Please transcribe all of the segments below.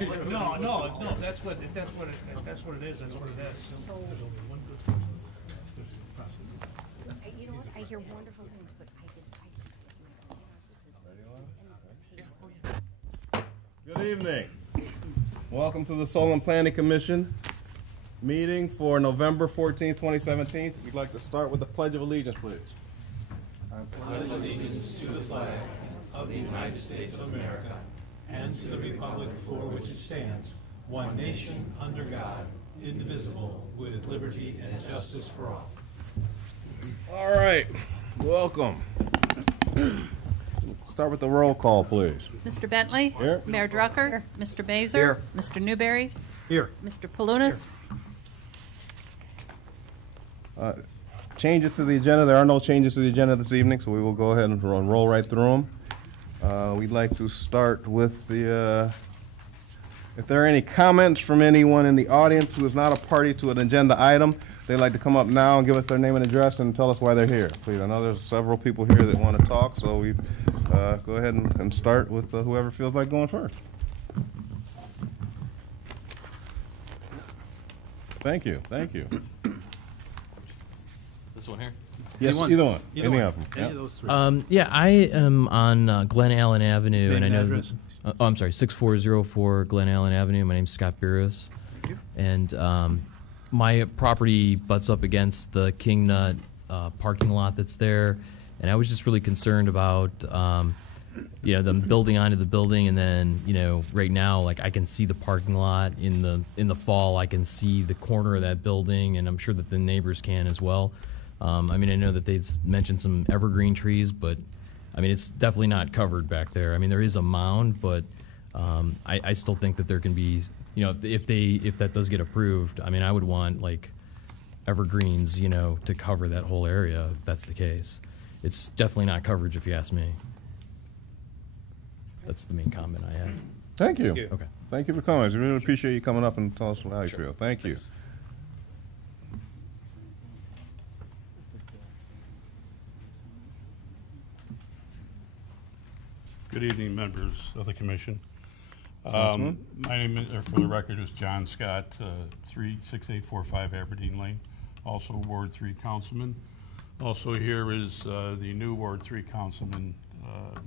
No, that's what it is, that's what it is. So, you know what, I hear wonderful things, but I just, Good evening. Welcome to the Solon Planning Commission meeting for November 14th, 2017. We'd like to start with the Pledge of Allegiance, please. I pledge allegiance to the flag of the United States of America and to the republic for which it stands, one nation, under God, indivisible, with liberty and justice for all. All right, welcome. Start with the roll call, please. Mr. Bentley? Here. Mayor Drucker? Here. Mr. Baser? Here. Mr. Newberry? Here. Mr. Palunas? Changes to the agenda. There are no changes to the agenda this evening, so we will go ahead and roll right through them. We'd like to start with the, if there are any comments from anyone in the audience who is not a party to an agenda item, they'd like to come up now and give us their name and address and tell us why they're here. Please, I know there's several people here that want to talk, so we go ahead and start with whoever feels like going first. Thank you, thank you. This one here? Yes, either one. Any of them. Any of those three. Yeah, I am on Glen Allen Avenue, Name and I know. address. I'm sorry, 6404 Glen Allen Avenue. My name's Scott Barros. Thank you. And my property butts up against the King Nut parking lot that's there, and I was just really concerned about, them building onto the building, and then, right now, like I can see the parking lot in the fall. I can see the corner of that building, and I'm sure that the neighbors can as well. I know that they've mentioned some evergreen trees, but it's definitely not covered back there. There is a mound, but I still think that there can be, if that does get approved, I would want like evergreens, to cover that whole area if that's the case. It's definitely not coverage if you ask me. That's the main comment I have. Thank you. Okay. Thank you for coming. We really appreciate you coming up and telling us how you feel. Thank you. Good evening, members of the commission. My name, for the record, is John Scott, 36845 Aberdeen Lane, also Ward 3 councilman. Also here is the new Ward 3 councilman,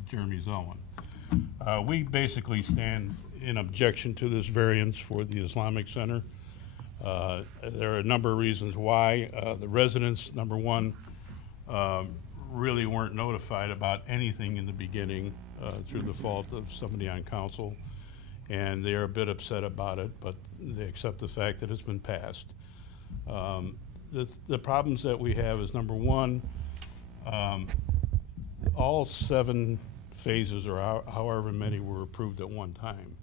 Jeremy Zellman. We basically stand in objection to this variance for the Islamic Center. There are a number of reasons why. The residents, number one, really weren't notified about anything in the beginning through the fault of somebody on council, and they are a bit upset about it, but they accept the fact that it's been passed. The problems that we have is, number one, all 7 phases, or however many, were approved at one time,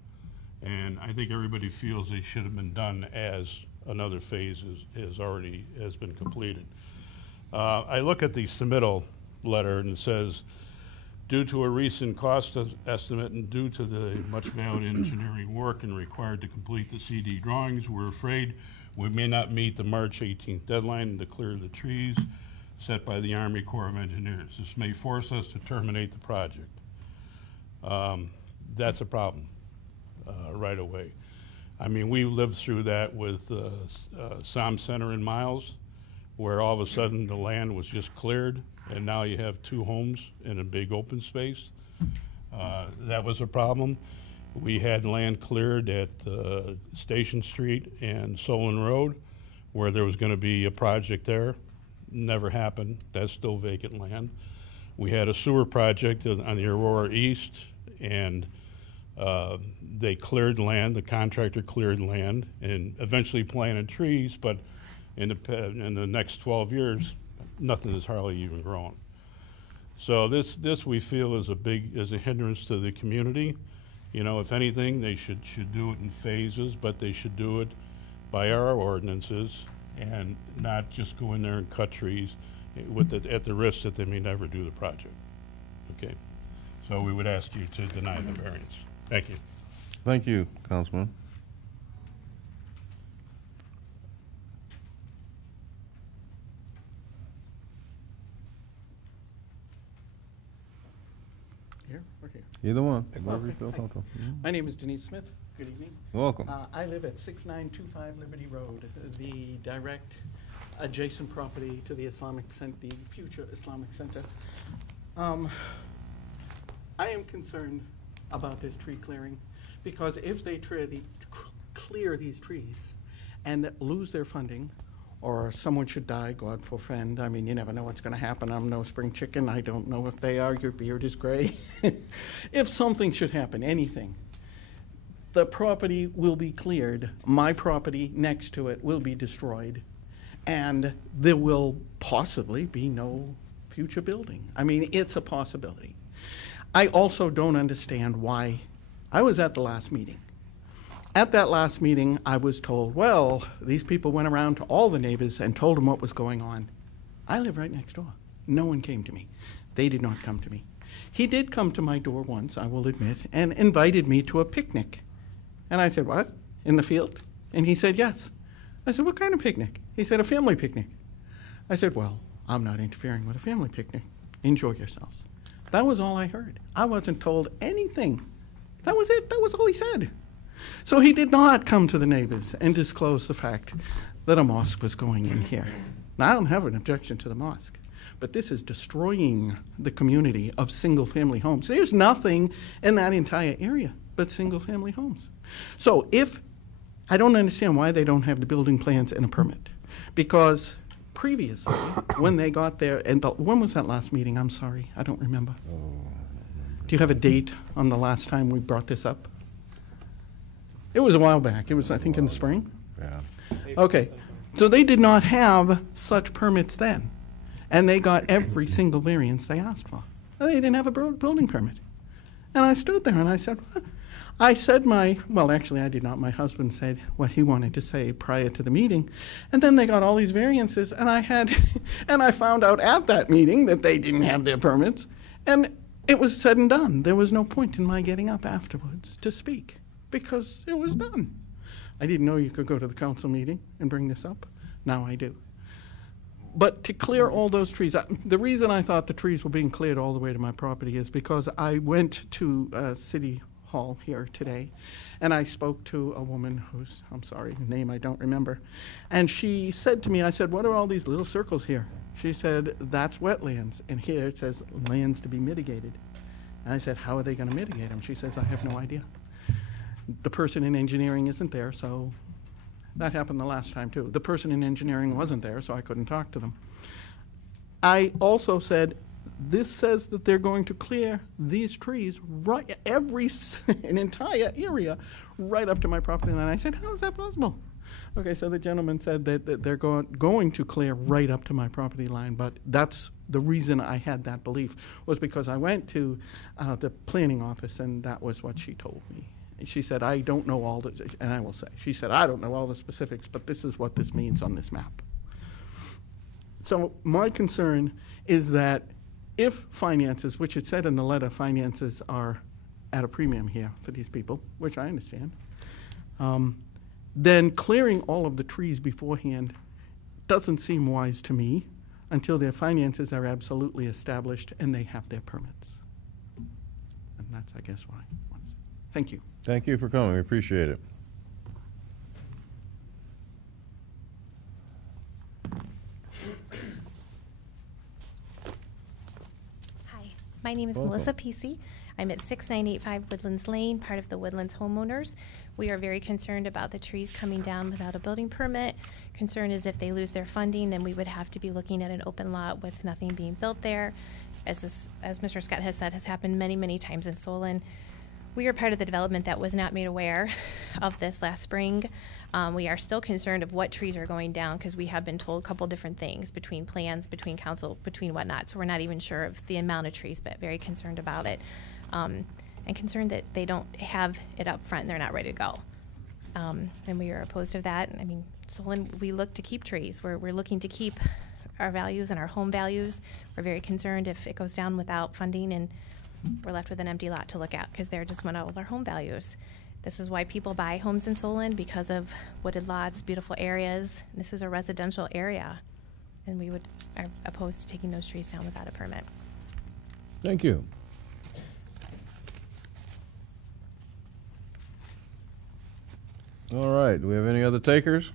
and I think everybody feels they should have been done as another phase has been completed. I look at the submittal letter, and it says, due to a recent cost estimate and due to the much valued engineering work and required to complete the CD drawings, we're afraid we may not meet the March 18th deadline to clear the trees set by the Army Corps of Engineers. This may force us to terminate the project. That's a problem right away. We lived through that with Som Center in Miles, where all of a sudden the land was just cleared, and now you have 2 homes in a big open space. That was a problem. We had land cleared at Station Street and Solon Road, where there was going to be a project there. Never happened. That's still vacant land. We had a sewer project on the Aurora East, and they cleared land, the contractor cleared land, and eventually planted trees, but in the next 12 years, nothing is hardly even grown. So this we feel is a hindrance to the community. If anything, they should do it in phases, but they should do it by our ordinances and not just go in there and cut trees at the risk that they may never do the project. Okay, so we would ask you to deny the variance. Thank you. Thank you, Councilman. Here. here or here? Either one. Okay. Whatever you feel Hi. comfortable. My name is Denise Smith. Good evening. Welcome. I live at 6925 Liberty Road, the direct adjacent property to the the future Islamic Center. I am concerned about this tree clearing because if they clear these trees and lose their funding, or someone should die, God forfend. I mean, you never know what's going to happen. I'm no spring chicken. I don't know if they are. Your beard is gray. If something should happen, anything, the property will be cleared. My property next to it will be destroyed. And there will possibly be no future building. I mean, it's a possibility. I also don't understand why. I was at the last meeting. At that last meeting, I was told, well, these people went around to all the neighbors and told them what was going on. I live right next door. No one came to me. They did not come to me. He did come to my door once, I will admit, and invited me to a picnic. And I said, what? In the field? And he said, yes. I said, what kind of picnic? He said, a family picnic. I said, well, I'm not interfering with a family picnic. Enjoy yourselves. That was all I heard. I wasn't told anything. That was it. That was all he said. So he did not come to the neighbors and disclose the fact that a mosque was going in here. Now, I don't have an objection to the mosque, but this is destroying the community of single-family homes. There's nothing in that entire area but single-family homes. So I don't understand why they don't have the building plans and a permit, because previously, when they got there, and when was that last meeting? I'm sorry, I don't remember. Do you have a date on the last time we brought this up? It was a while back. It was, I think, in the spring. Yeah. Okay. So they did not have such permits then. And they got every single variance they asked for. They didn't have a building permit. And I stood there and I said, what? I said well, actually, I did not. My husband said what he wanted to say prior to the meeting. And then they got all these variances, and I found out at that meeting that they didn't have their permits. And it was said and done. There was no point in my getting up afterwards to speak, because it was done. I didn't know you could go to the council meeting and bring this up. Now I do. But to clear all those trees, the reason I thought the trees were being cleared all the way to my property is because I went to City Hall here today, and I spoke to a woman whose, I'm sorry, name I don't remember, and she said to me, I said, what are all these little circles here? She said, that's wetlands, and here it says lands to be mitigated. And I said, how are they going to mitigate them? She says, I have no idea. The person in engineering isn't there, so that happened the last time too. The person in engineering wasn't there, so I couldn't talk to them. I also said, this says that they're going to clear these trees, right, an entire area, right up to my property line. I said, how is that possible? Okay, so the gentleman said that they're going to clear right up to my property line, but that's the reason I had that belief, was because I went to the planning office, and that was what she told me. She said, I don't know all the, and I will say, she said, I don't know all the specifics, but this is what this means on this map. So my concern is that if finances, which it said in the letter, finances are at a premium here for these people, which I understand, then clearing all of the trees beforehand doesn't seem wise to me until their finances are absolutely established and they have their permits. And that's, I guess, why I want to say. Thank you. Thank you for coming. We appreciate it. Hi, my name is Welcome. Melissa Pesey. I'm at 6985 Woodlands Lane, part of the Woodlands homeowners. We are very concerned about the trees coming down without a building permit. Concern is if they lose their funding, then we would have to be looking at an open lot with nothing being built there. As Mr. Scott has said, has happened many, many times in Solon. We are part of the development that was not made aware of this last spring. We are still concerned of what trees are going down because we have been told a couple different things between plans, between council, between whatnot. So we're not even sure of the amount of trees, but very concerned about it. And concerned that they don't have it up front and they're not ready to go. And we are opposed to that. I mean, Solon, we look to keep trees. We're looking to keep our values and our home values. We're very concerned if it goes down without funding and we're left with an empty lot to look at because they're just one of our home values. This is why people buy homes in Solon, because of wooded lots, beautiful areas. This is a residential area, and we are opposed to taking those trees down without a permit. Thank you. All right, do we have any other takers?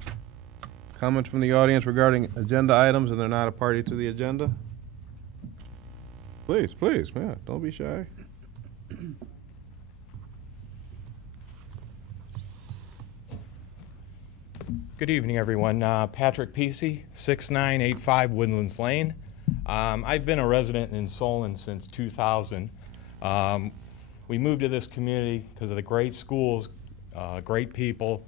Comments from the audience regarding agenda items and they're not a party to the agenda? Please, please, man, don't be shy. Good evening, everyone. Patrick Pesey, 6985 Woodlands Lane. I've been a resident in Solon since 2000. We moved to this community because of the great schools, great people,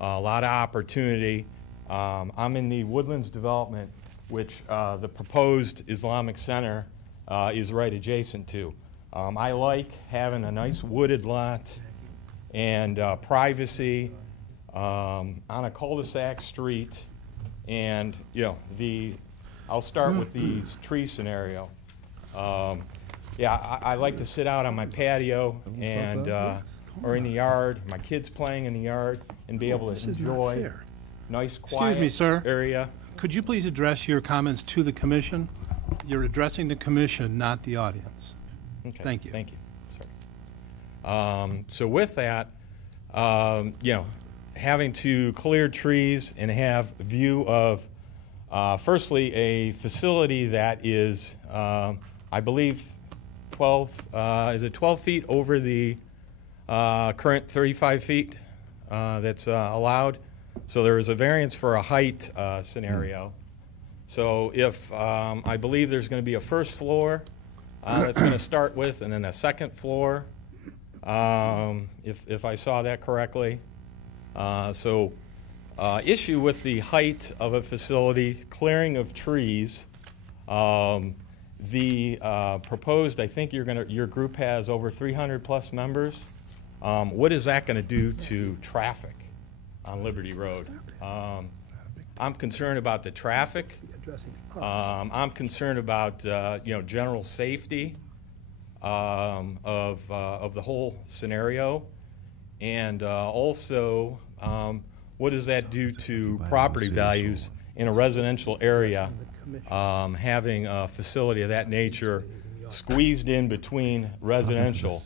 a lot of opportunity. I'm in the Woodlands development, which the proposed Islamic Center is right adjacent to. I like having a nice wooded lot and privacy on a cul-de-sac street, and I'll start with the tree scenario. I like to sit out on my patio and or in the yard, my kids playing in the yard, and be able to enjoy nice quiet Excuse me, sir. area. Could you please address your comments to the commission? You're addressing the commission, not the audience. Okay. Thank you. Thank you. Sorry. So with that, having to clear trees and have view of, firstly, a facility that is, I believe, 12 feet over the current 35 feet that's allowed. So there is a variance for a height scenario. So if I believe there's going to be a first floor that's going to start with, and then a second floor, if I saw that correctly. Issue with the height of a facility, clearing of trees. The proposed, I think your group has over 300 plus members. What is that going to do to traffic on Liberty Road? I'm concerned about the traffic. I'm concerned about general safety of the whole scenario, and also what does that do to property values in a residential area? Having a facility of that nature squeezed in between residential.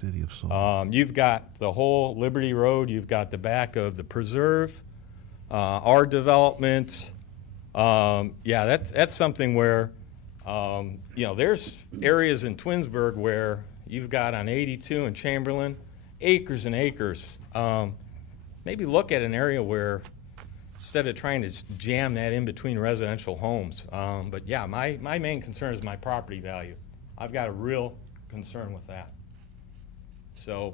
You've got the whole Liberty Road, you've got the back of the preserve, our development. That's something where, there's areas in Twinsburg where you've got on 82 and Chamberlain, acres and acres. Maybe look at an area where, instead of trying to jam that in between residential homes. My main concern is my property value. I've got a real concern with that. So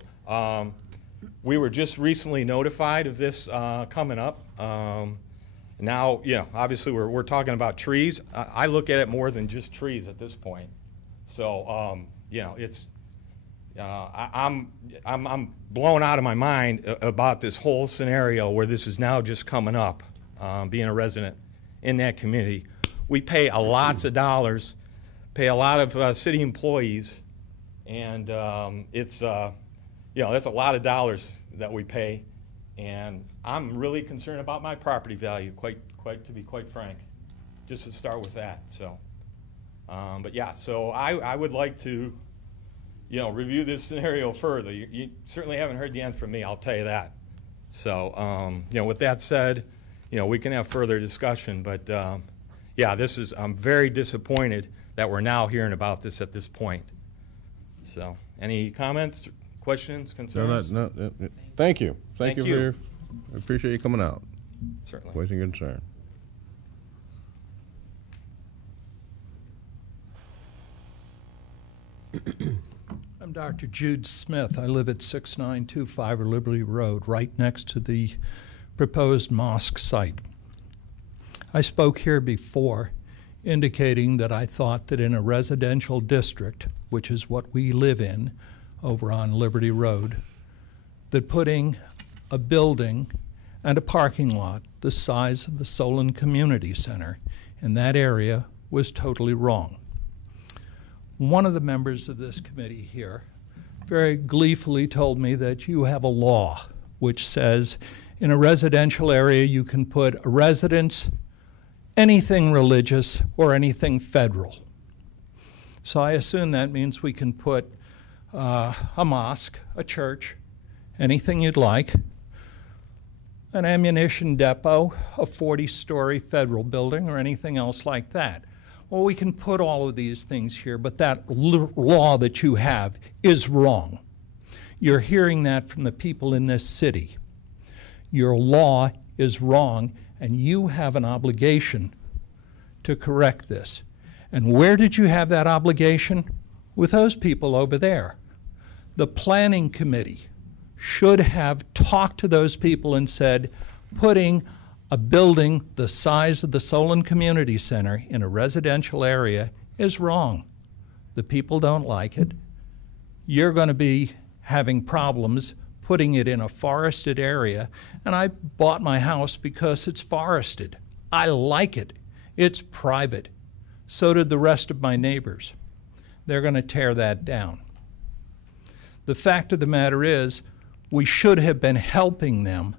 we were just recently notified of this coming up. Now, obviously we're talking about trees. I look at it more than just trees at this point. So, it's I'm blown out of my mind about this whole scenario where this is now just coming up. Being a resident in that community, we pay lots of dollars, pay a lot of city employees, and it's that's a lot of dollars that we pay, and I'm really concerned about my property value, to be quite frank, just to start with that. So, so I would like to, review this scenario further. You certainly haven't heard the end from me, I'll tell you that. So, with that said, we can have further discussion, but I'm very disappointed that we're now hearing about this at this point. So, any comments, questions, concerns? No. Thank you. Thank you. I appreciate you coming out. Certainly. Voicing your concern. I'm Dr. Jude Smith. I live at 6925 Liberty Road, right next to the proposed mosque site. I spoke here before indicating that I thought that in a residential district, which is what we live in over on Liberty Road, that putting a building and a parking lot the size of the Solon Community Center in that area was totally wrong. One of the members of this committee here very gleefully told me that you have a law which says in a residential area you can put a residence, anything religious, or anything federal. So I assume that means we can put a mosque, a church, anything you'd like, an ammunition depot, a 40-story federal building, or anything else like that. Well, we can put all of these things here, but that law that you have is wrong. You're hearing that from the people in this city. Your law is wrong, and you have an obligation to correct this. And where did you have that obligation? With those people over there. The planning committee should have talked to those people and said, putting a building the size of the Solon Community Center in a residential area is wrong. The people don't like it. You're going to be having problems putting it in a forested area, and I bought my house because it's forested. I like it. It's private. So did the rest of my neighbors. They're going to tear that down. The fact of the matter is, we should have been helping them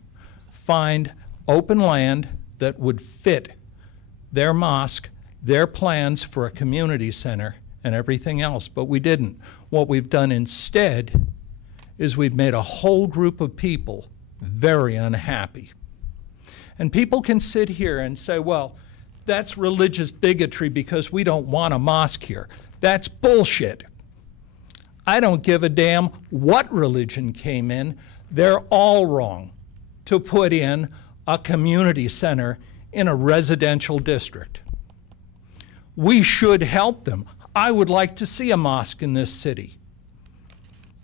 find open land that would fit their mosque, their plans for a community center, and everything else, but we didn't. What we've done instead is we've made a whole group of people very unhappy. And people can sit here and say, well, that's religious bigotry because we don't want a mosque here. That's bullshit. I don't give a damn what religion came in. They're all wrong to put in a community center in a residential district. We should help them. I would like to see a mosque in this city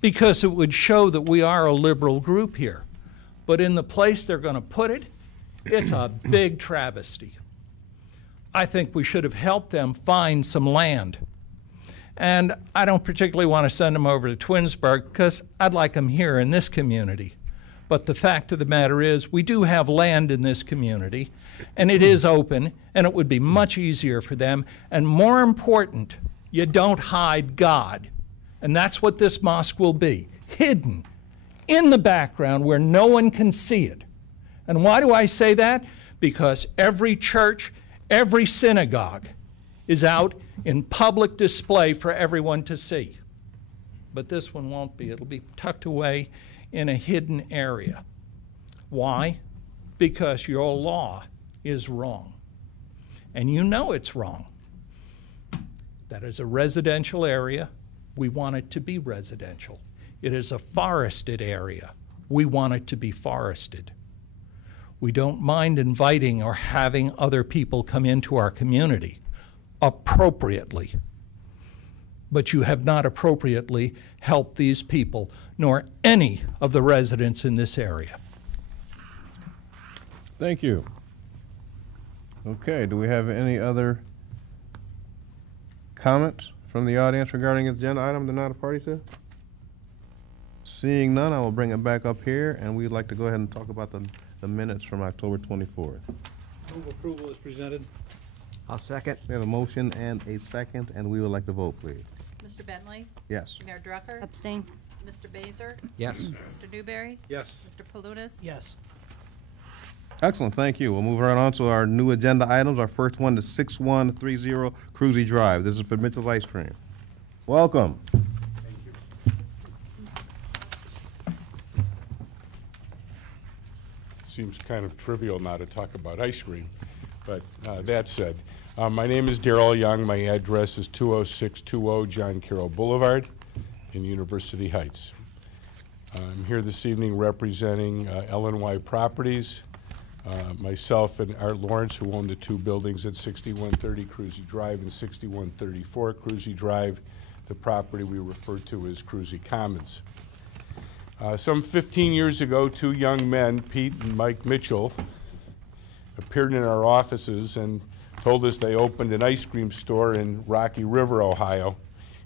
because it would show that we are a liberal group here. But in the place they're going to put it, it's a big travesty. I think we should have helped them find some land. And I don't particularly want to send them over to Twinsburg because I'd like them here in this community. But the fact of the matter is we do have land in this community, and it is open, and it would be much easier for them. And more important, you don't hide God. And that's what this mosque will be, hidden in the background where no one can see it. And why do I say that? Because every church, every synagogue is out in public display for everyone to see. But this one won't be. It'll be tucked away in a hidden area. Why? Because your law is wrong. And you know it's wrong. That is a residential area. We want it to be residential. It is a forested area. We want it to be forested. We don't mind inviting or having other people come into our community appropriately. But you have not appropriately helped these people, nor any of the residents in this area. Thank you. Okay, do we have any other comments from the audience regarding agenda item they're not a party to? Seeing none, I will bring it back up here, and we'd like to go ahead and talk about the minutes from October 24th. Move approval is presented. I'll second. We have a motion and a second, and we would like to vote, please. Mr. Bentley? Yes. Mayor Drucker? Abstain. Mr. Baser? Yes. Mr. Newberry? Yes. Mr. Palunas? Yes. Excellent, thank you. We'll move right on to our new agenda items. Our first one is 6130 Cruzy Drive. This is for Mitchell's Ice Cream. Welcome. Seems kind of trivial now to talk about ice cream, but that said, my name is Darrell Young. My address is 20620 John Carroll Boulevard in University Heights. I'm here this evening representing LNY Properties, myself and Art Lawrence, who own the two buildings at 6130 Cruzy Drive and 6134 Cruzy Drive, the property we refer to as Cruzy Commons. Some 15 years ago, two young men, Pete and Mike Mitchell, appeared in our offices and told us they opened an ice cream store in Rocky River, Ohio,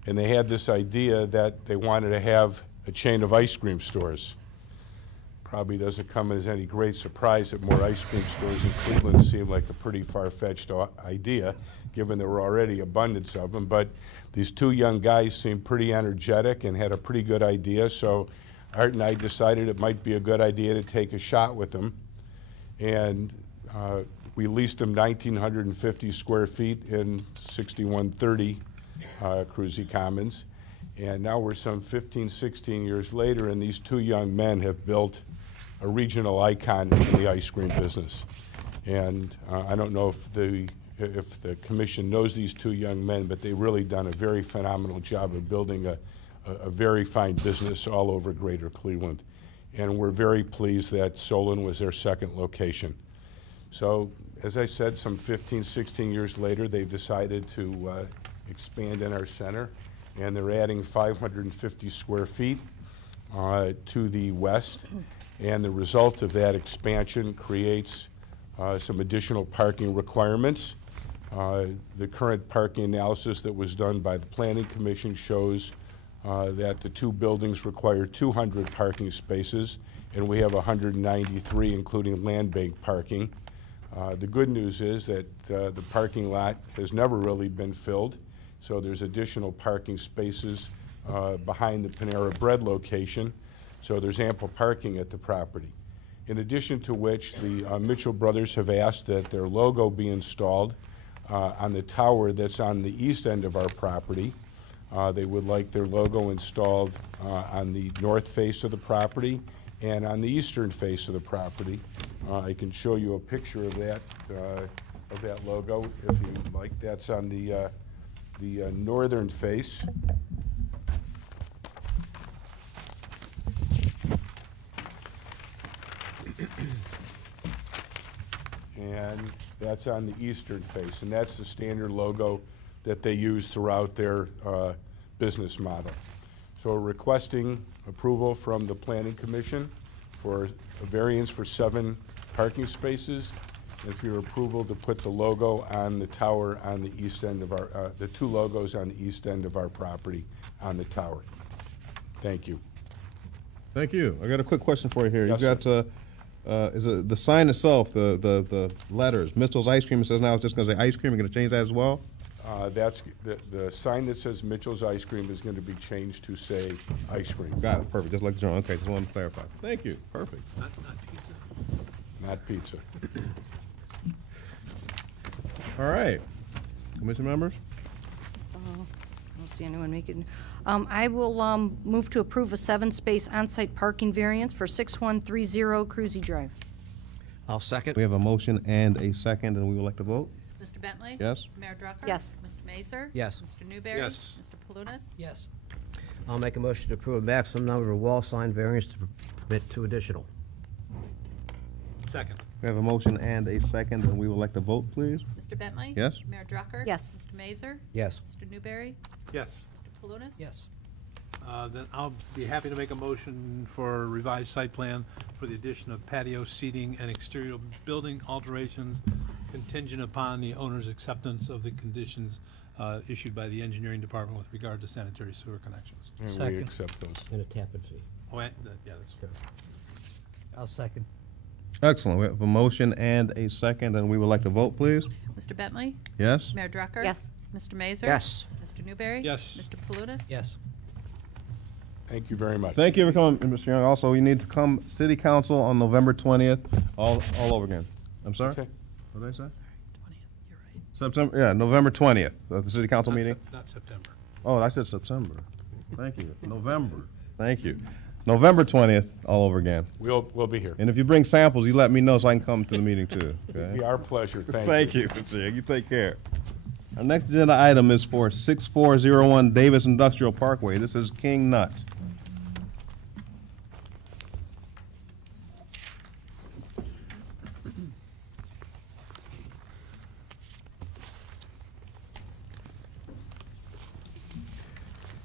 and they had this idea that they wanted to have a chain of ice cream stores. Probably doesn't come as any great surprise that more ice cream stores in Cleveland seemed like a pretty far-fetched idea, given there were already abundance of them. But these two young guys seemed pretty energetic and had a pretty good idea, so Art and I decided it might be a good idea to take a shot with them. And we leased them 1,950 square feet in 6130 Cruzy Commons. And now we're some 15, 16 years later, and these two young men have built a regional icon in the ice cream business. And I don't know if the commission knows these two young men, but they've really done a very phenomenal job of building a very fine business all over greater Cleveland. And we're very pleased that Solon was their second location. So, as I said, some 15, 16 years later, they've decided to expand in our center, and they're adding 550 square feet to the west. And the result of that expansion creates some additional parking requirements. The current parking analysis that was done by the Planning Commission shows that the two buildings require 200 parking spaces, and we have 193, including land bank parking. The good news is that the parking lot has never really been filled, so there's additional parking spaces behind the Panera Bread location, so there's ample parking at the property. In addition to which, the Mitchell brothers have asked that their logo be installed on the tower that's on the east end of our property. They would like their logo installed on the north face of the property and on the eastern face of the property. I can show you a picture of that logo if you'd like. That's on the northern face. And that's on the eastern face, and that's the standard logo that they use throughout their business model. So we're requesting approval from the Planning Commission for a variance for 7 parking spaces, and for your approval to put the logo on the tower on the east end of our, the 2 logos on the east end of our property on the tower. Thank you. Thank you. I got a quick question for you here. Yes, You've got is it the sign itself, the letters, Mitchell's Ice Cream, it says now it's just going to say ice cream. You're going to change that as well? That's the sign that says Mitchell's Ice Cream is going to be changed to say ice cream. Got it. Perfect. Just like the joint. Okay, just wanted to clarify. Thank you. Perfect. Not pizza. Not pizza. All right. Commission members? I don't see anyone making. I will move to approve a 7-space on-site parking variance for 6130 Cruzy Drive. I'll second. We have a motion and a second, and we would like to vote. Mr. Bentley? Yes. Mayor Drucker? Yes. Mr. Mazer? Yes. Mr. Newberry? Yes. Mr. Palunas? Yes. I'll make a motion to approve a maximum number of wall sign variance to permit 2 additional. Second. We have a motion and a second, and we would like to vote, please. Mr. Bentley? Yes. Mayor Drucker? Yes. Mr. Mazer? Yes. Mr. Newberry? Yes. Mr. Palunas? Yes. Then I'll be happy to make a motion for a revised site plan for the addition of patio seating and exterior building alterations contingent upon the owner's acceptance of the conditions issued by the engineering department with regard to sanitary sewer connections. And we Second. accept those. And a tap-in fee. Oh, yeah, that's Okay. I'll second. Excellent. We have a motion and a second, and we would like to vote, please. Mr. Bentley? Yes. Mayor Drucker? Yes. Mr. Mazer? Yes. Mr. Newberry? Yes. Mr. Palunas? Yes. Thank you very much. Thank you for coming, Mr. Young. Also, you need to come City Council on November 20th, all over again. I'm sorry? Okay. What did I say? Sorry, 20th, you're right. September, yeah, November 20th, the City Council not meeting. not September. Oh, I said September. Thank you. November. Thank you. November 20th, all over again. We'll be here. And if you bring samples, you let me know so I can come to the meeting too. It'd Okay? be our pleasure. Thank you. Thank you, Mr. Young. You take care. Our next agenda item is for 6401 Davis Industrial Parkway. This is King Nut.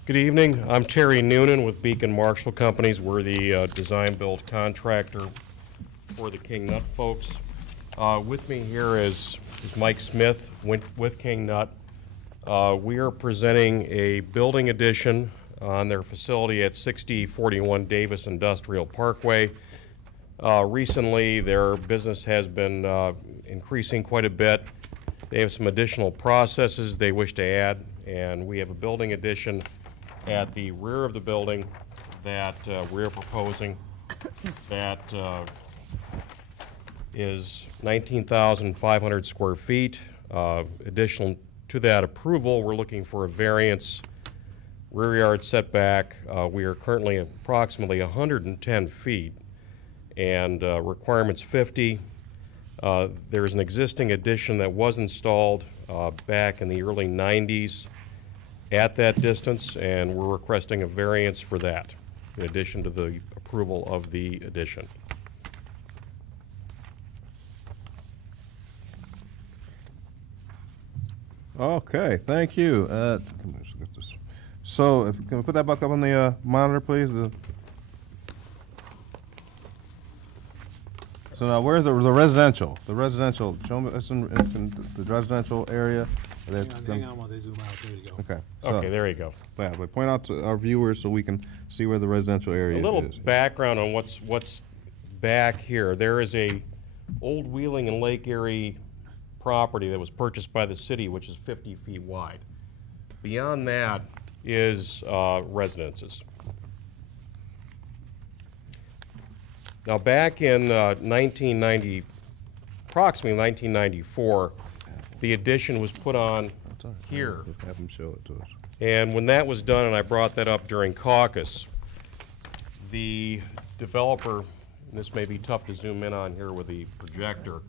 Good evening. I'm Terry Noonan with Beacon Marshall Companies. We're the design-build contractor for the King Nut folks. With me here is Mike Smith with King Nut. We are presenting a building addition on their facility at 6041 Davis Industrial Parkway. Recently, their business has been increasing quite a bit. They have some additional processes they wish to add, and we have a building addition at the rear of the building that we're proposing that is 19,500 square feet. Additional to that approval, we're looking for a variance rear yard setback. We are currently approximately 110 feet, and requirement's 50. There's an existing addition that was installed back in the early 90s at that distance, and we're requesting a variance for that, in addition to the approval of the addition. Okay, thank you. So, can we put that back up on the monitor, please? So now, where's the residential? The residential, show me, it's in the residential area. Hang on while they zoom out. There you go. Okay. Okay, there you go. Yeah, but point out to our viewers so we can see where the residential area is. A little background on what's back here. There is a old Wheeling and Lake Erie property that was purchased by the city, which is 50 feet wide. Beyond that is residences. Now, back in approximately 1994, the addition was put on here. Have them show it to us. And when that was done, and I brought that up during caucus, the developer, and this may be tough to zoom in on here with the projector,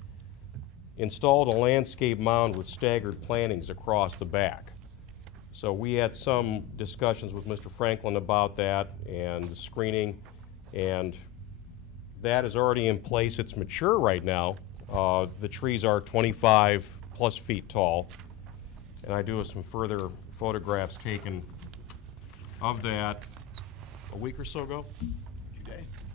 installed a landscape mound with staggered plantings across the back. So we had some discussions with Mr. Franklin about that and the screening, and that is already in place. It's mature right now. The trees are 25 plus feet tall, and I do have some further photographs taken of that a week or so ago.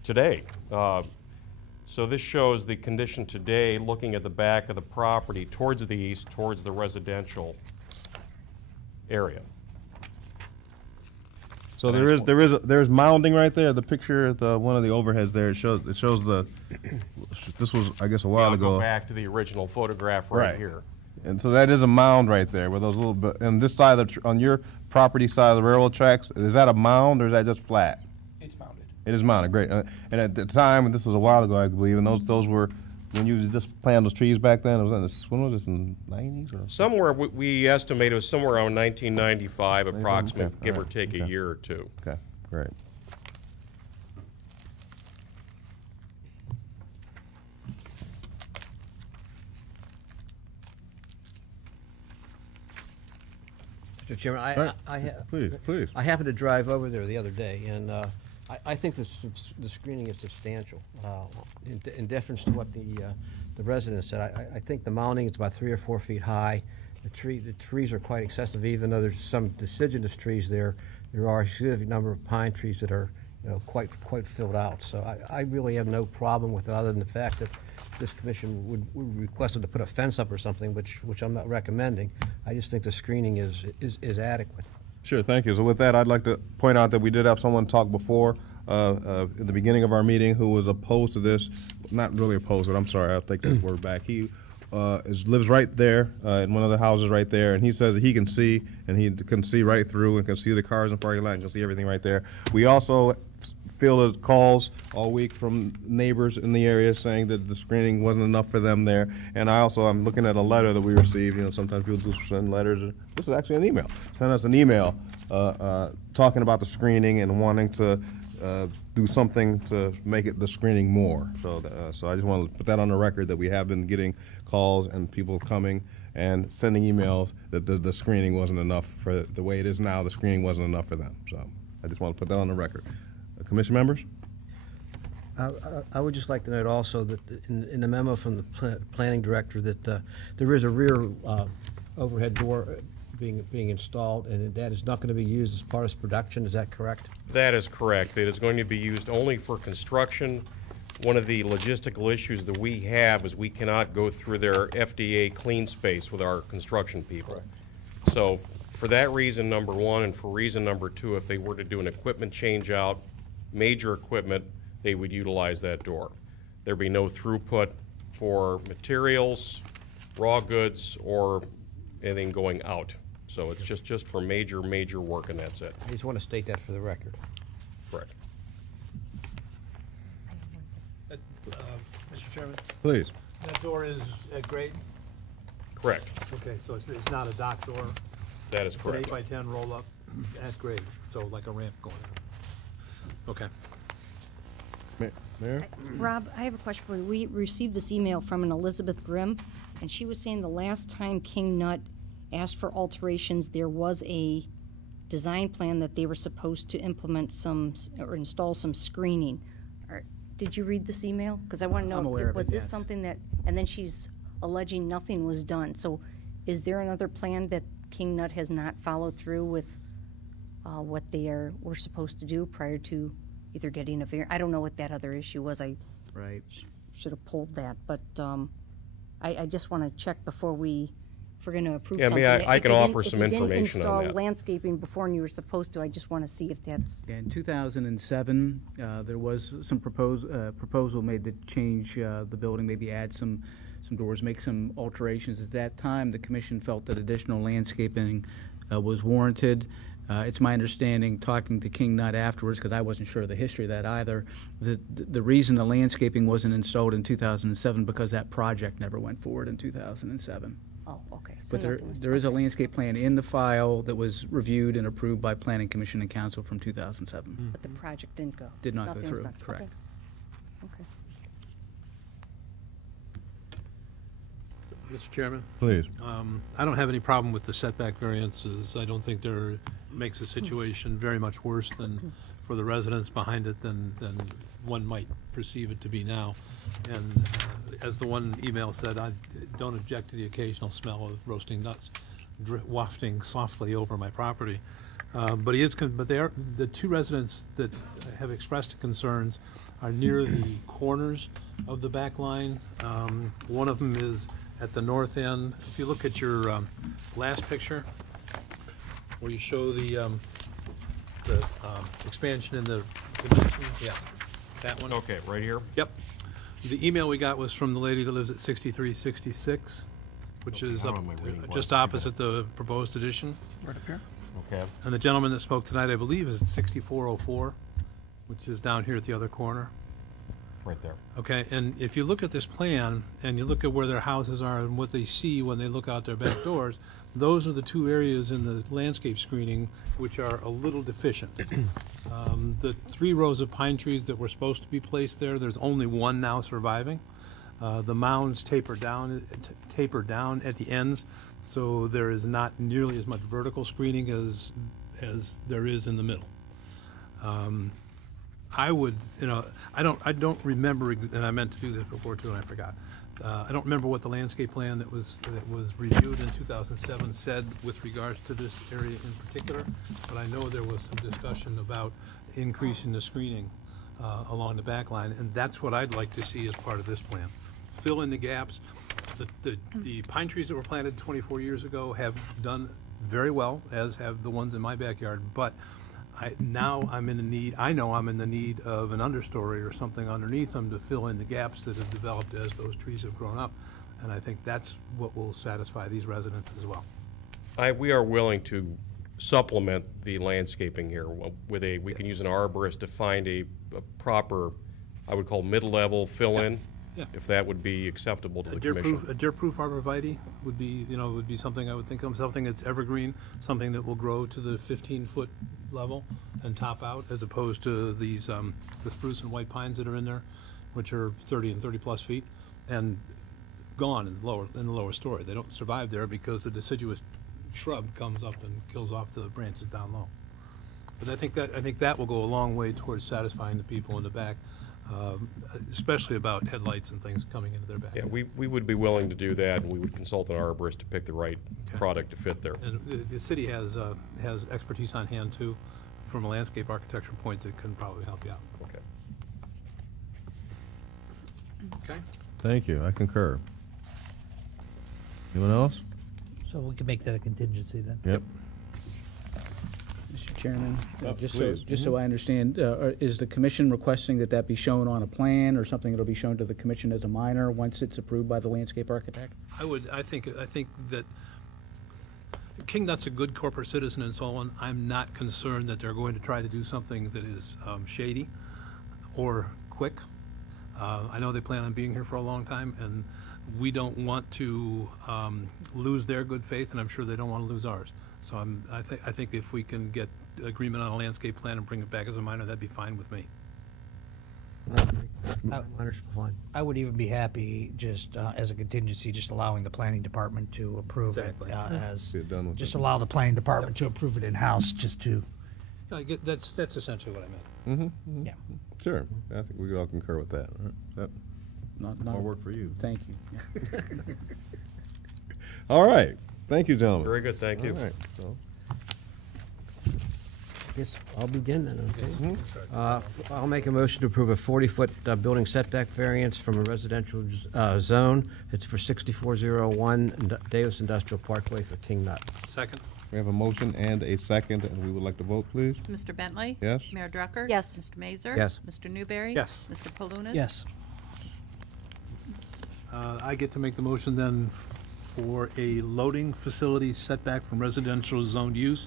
Today. So this shows the condition today, looking at the back of the property towards the east, towards the residential area. So there's mounding right there. The picture, one of the overheads there, it shows the. This was, I guess, a while I'll ago. go back to the original photograph right here. And so that is a mound right there with those little. And this side of on your property side of the railroad tracks, is that a mound or is that just flat? It's mounted. It is mounted, great. And at the time, and this was a while ago, I believe, and those were when you just planted those trees back then. It was in when was this, in the 90s or somewhere? We estimate it was somewhere around 1995, approximately, okay. give or take a year or two. Okay, great. Mr. Chairman, Please. I happened to drive over there the other day, and I think the screening is substantial. In deference to what the resident said, I think the mounding is about 3 or 4 feet high. The trees are quite excessive, even though there's some deciduous trees there. There are a significant number of pine trees that are, quite filled out. So I really have no problem with it, other than the fact that this commission would request them to put a fence up or something, which I'm not recommending. I just think the screening is adequate. Sure, thank you. So with that, I'd like to point out that we did have someone talk before in the beginning of our meeting who was opposed to this. Not really opposed, but I'm sorry, I'll take that word back. He lives right there in one of the houses right there, and he says that he can see, and he can see right through and can see the cars in the parking lot and can see everything right there. We also fielded calls all week from neighbors in the area saying that the screening wasn't enough for them there. And I'm looking at a letter that we received. Sometimes people do send letters. This is actually an email. Send us an email talking about the screening and wanting to do something to make the screening more. So I just want to put that on the record that we have been getting calls and people coming and sending emails that the screening wasn't enough for the way it is now. The screening wasn't enough for them. So I just want to put that on the record. Commission members? I would just like to note also that in the memo from the planning director that there is a rear overhead door being installed, and that is not going to be used as part of production. Is that correct? That is correct. It is going to be used only for construction. One of the logistical issues that we have is we cannot go through their FDA clean space with our construction people. Correct. So for that reason, number one, and for reason number two, if they were to do an equipment change out, major equipment, they would utilize that door. There'd be no throughput for materials, raw goods, or anything going out. So it's just for major work, and that's it. I just want to state that for the record. Correct. Mr. Chairman, Please. that door is at grade? Correct. Okay, so it's not a dock door? That is correct. It's an 8x10 roll-up at grade, so like a ramp going in. Okay. Mayor? Rob, I have a question for you. We received this email from an Elizabeth Grimm, and she was saying the last time King Nut asked for alterations, there was a design plan that they were supposed to implement or install some screening. Did you read this email? Because I want to know, I'm aware of was it, this yes. something that, and then she's alleging nothing was done. So is there another plan that King Nut has not followed through with what they were supposed to do prior to either getting a variance? I don't know what that other issue was. I Right. should have pulled that, but I just want to check before if we're going to approve Yeah, something. I can offer some If you information didn't on install that. landscaping before and you were supposed to, I just want to see if that's, Yeah, in 2007, there was some proposal made to change the building, maybe add some doors, make some alterations. At that time, the commission felt that additional landscaping was warranted. It's my understanding, talking to King Nut afterwards, because I wasn't sure of the history of that either, the reason the landscaping wasn't installed in 2007 because that project never went forward in 2007. oh, okay. So But nothing was there is a done. landscape plan in the file that was reviewed and approved by Planning Commission and Council from 2007. But the project didn't go. Did not go Nothing was through, done. correct. Okay. Mr. Chairman? Please. I don't have any problem with the setback variances. I don't think makes the situation very much worse than for the residents behind it than one might perceive it to be now. And as the one email said, I don't object to the occasional smell of roasting nuts wafting softly over my property. But the two residents that have expressed concerns are near the corners of the back line. One of them is at the north end. If you look at your last picture, where you show the expansion in the dimensions, yeah, that one. Okay, right here? Yep. The email we got was from the lady that lives at 6366, which is how up am I reading just west? opposite the proposed addition. Right up here? Okay. And the gentleman that spoke tonight, I believe, is at 6404, which is down here at the other corner. Right there. Okay, and if you look at this plan and you look at where their houses are and what they see when they look out their back doors, those are the two areas in the landscape screening which are a little deficient. The 3 rows of pine trees that were supposed to be placed there, there's only one now surviving. The mounds taper down at the ends, so there is not nearly as much vertical screening as there is in the middle. I would, I don't remember, and I meant to do this before too, and I forgot. I don't remember what the landscape plan that was reviewed in 2007 said with regards to this area in particular, but I know there was some discussion about increasing the screening along the back line, and that's what I'd like to see as part of this plan. Fill in the gaps. The pine trees that were planted 24 years ago have done very well, as have the ones in my backyard, but I know I'm in the need of an understory or something underneath them to fill in the gaps that have developed as those trees have grown up. And I think that's what will satisfy these residents as well. We are willing to supplement the landscaping here with we can use an arborist to find a proper, I would call mid-level fill-in, Yeah. if that would be acceptable to A the commission. deer-proof arborvitae would be something I would think of, something that's evergreen, something that will grow to the 15-foot level and top out, as opposed to these the spruce and white pines that are in there, which are 30 and 30-plus feet, and gone in the lower story. They don't survive there because the deciduous shrub comes up and kills off the branches down low. But I think that will go a long way towards satisfying the people in the back. Especially about headlights and things coming into their back. Yeah, we would be willing to do that, and we would consult an arborist to pick the right product to fit there. And the city has expertise on hand too, from a landscape architecture point that can probably help you out. Okay. Okay. Thank you. I concur. Anyone else? So we can make that a contingency then? Yep. Mr. Chairman, just please. so I understand, is the commission requesting that be shown on a plan or something that'll be shown to the commission as a minor once it's approved by the landscape architect? I think that King Nut's a good corporate citizen and so on. I'm not concerned that they're going to try to do something that is shady or quick. I know they plan on being here for a long time, and we don't want to lose their good faith, and I'm sure they don't want to lose ours. So I think if we can get agreement on a landscape plan and bring it back as a minor, that'd be fine with me. Minors, fine. I would even be happy just as a contingency, just allowing the planning department to approve Exactly. it as, Get done with just it. allow the planning department to approve it in-house, just to, I get, that's essentially what I meant. yeah. Sure, I think we all concur with that. Yep. Not, More work for you. Thank you. Yeah. All right, thank you, gentlemen. Very good, thank you. All right, so, Guess I'll begin then, okay? Mm-hmm. I'll make a motion to approve a 40-foot building setback variance from a residential zone. It's for 6401 Davis Industrial Parkway for King Nut. Second? we have a motion and a second, and we would like to vote, please. Mr. Bentley? Yes. Mayor Drucker? Yes. Mr. Mazer? Yes. Mr. Newberry? Yes. Mr. Palunas? Yes. I get to make the motion then for a loading facility setback from residential zoned use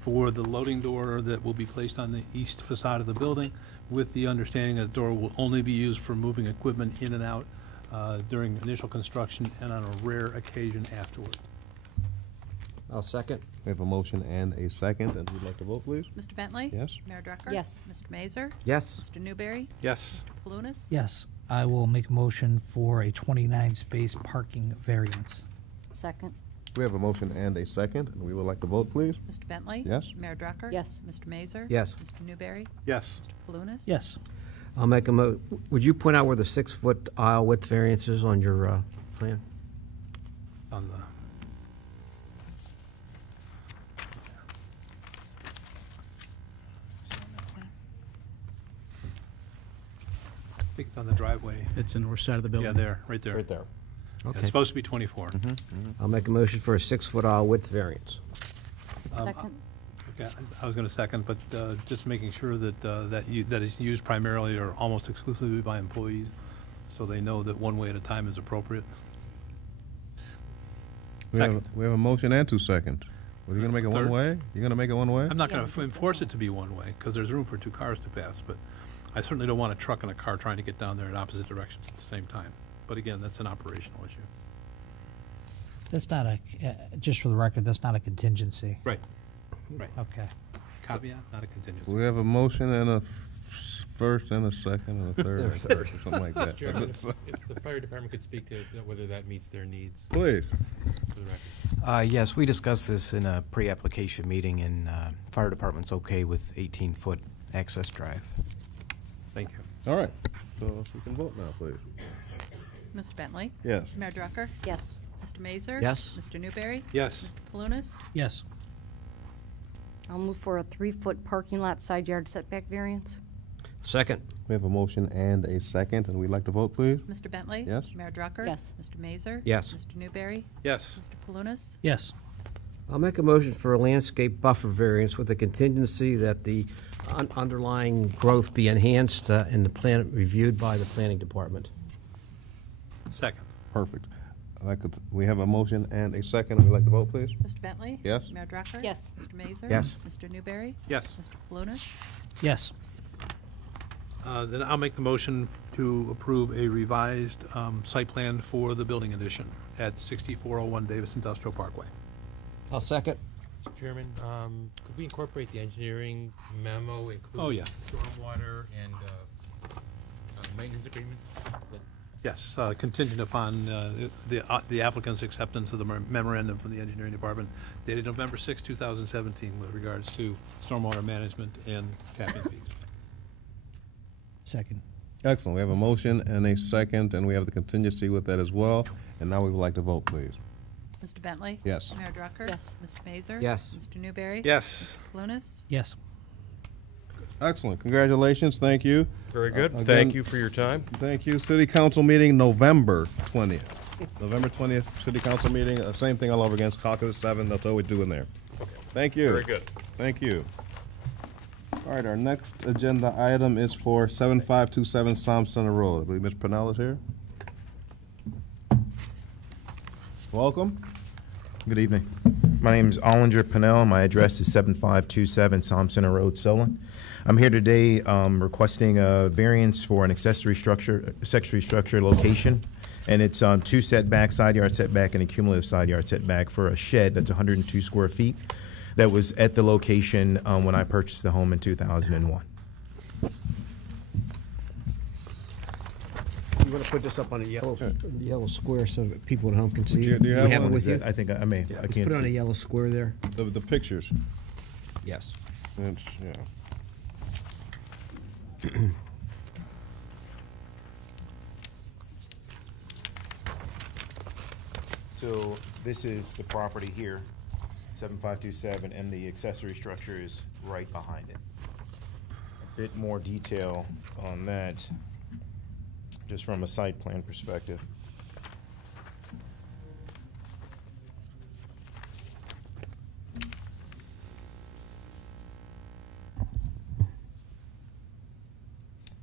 for the loading door that will be placed on the east facade of the building, with the understanding that the door will only be used for moving equipment in and out during initial construction and on a rare occasion afterward. I'll second. We have a motion and a second, and we'd like to vote, please. Mr. Bentley? Yes. Mayor Drucker? Yes. Mr. Mazer? Yes. Mr. Newberry? Yes. Mr. Palunas? Yes. I will make a motion for a 29-space parking variance. Second. We have a motion and a second, and we would like to vote, please. Mr. Bentley? Yes. Mayor Drucker? Yes. Mr. Mazer? Yes. Mr. Newberry? Yes. Mr. Palunas? Yes. I'll make a would you point out where the 6-foot aisle width variance is on your plan? On the. I think it's on the driveway. It's the north side of the building. Yeah, there, right there. Right there. Yeah, Okay. It's supposed to be 24. I'll make a motion for a 6-foot aisle width variance. Second. Okay, I was going to second, but just making sure that that is used primarily or almost exclusively by employees, so they know that one way at a time is appropriate. We Second. have a motion and 2 seconds. Are you going to make it one Third. way? You're going to make it one way? I'm not going to enforce it to be one way, because there's room for 2 cars to pass, but I certainly don't want a truck and a car trying to get down there in opposite directions at the same time. But again, that's an operational issue. That's not a, just for the record, that's not a contingency. Right, right. Okay. Caveat, not a contingency. We have a motion and a first and a second and a third, or something like that. Chairman, if the fire department could speak to whether that meets their needs. Please. For the record. Yes, we discussed this in a pre-application meeting, and fire department's okay with 18-foot access drive. Thank you. All right, so if we can vote now, please. Mr. Bentley? Yes. Mayor Drucker? Yes. Mr. Mazer? Yes. Mr. Newberry? Yes. Mr. Palunas? Yes. I'll move for a 3-foot parking lot side yard setback variance. Second. We have a motion and a second, and we'd like to vote, please. Mr. Bentley? Yes. Mayor Drucker? Yes. Mr. Mazer? Yes. Mr. Newberry? Yes. Mr. Palunas? Yes. I'll make a motion for a landscape buffer variance with the contingency that the underlying growth be enhanced and the plan reviewed by the planning department. Second. Perfect. We have a motion and a second, and we'd like to vote, please. Mr. Bentley? Yes. Mayor Drucker? Yes. Mr. Mazer? Yes. Mr. Newberry? Yes. Mr. Palunas? Yes. Then I'll make the motion to approve a revised site plan for the building addition at 6401 Davis Industrial Parkway. I'll second. Mr. Chairman, could we incorporate the engineering memo, include Oh, yeah. stormwater and maintenance agreements? Yes, contingent upon the applicant's acceptance of the memorandum from the engineering department dated November 6, 2017, with regards to stormwater management and capping fees. Second. Excellent. We have a motion and a second, and we have the contingency with that as well. And now we would like to vote, please. Mr. Bentley? Yes. Mayor Drucker? Yes. Mr. Mazer? Yes. Mr. Newberry? Yes. Mr. Palunas? Yes. Excellent. Congratulations. Thank you. Very good. Again, Thank you for your time. Thank you. City Council meeting November 20th. November 20th, City Council meeting. Same thing all over again. Caucus at 7. That's all we do in there. Thank you. Very good. Thank you. All right, our next agenda item is for 7527 Psalm Center Road. I believe Ms. Purnell is here. Welcome. Good evening. My name is Ollinger Pennell. My address is 7527 Psalm Center Road, Solon. I'm here today requesting a variance for an accessory structure location, and it's 2 setback, side yard setback, and a cumulative side yard setback for a shed that's 102 square feet that was at the location when I purchased the home in 2001. You want to put this up on a yellow square so that people at home can see? Do you have it one? with you? I think I may. I Let's can't put it on a see. yellow square there. The pictures. Yes. It's, yeah. So this is the property here, 7527, and the accessory structure is right behind it. A bit more detail on that, just from a site plan perspective.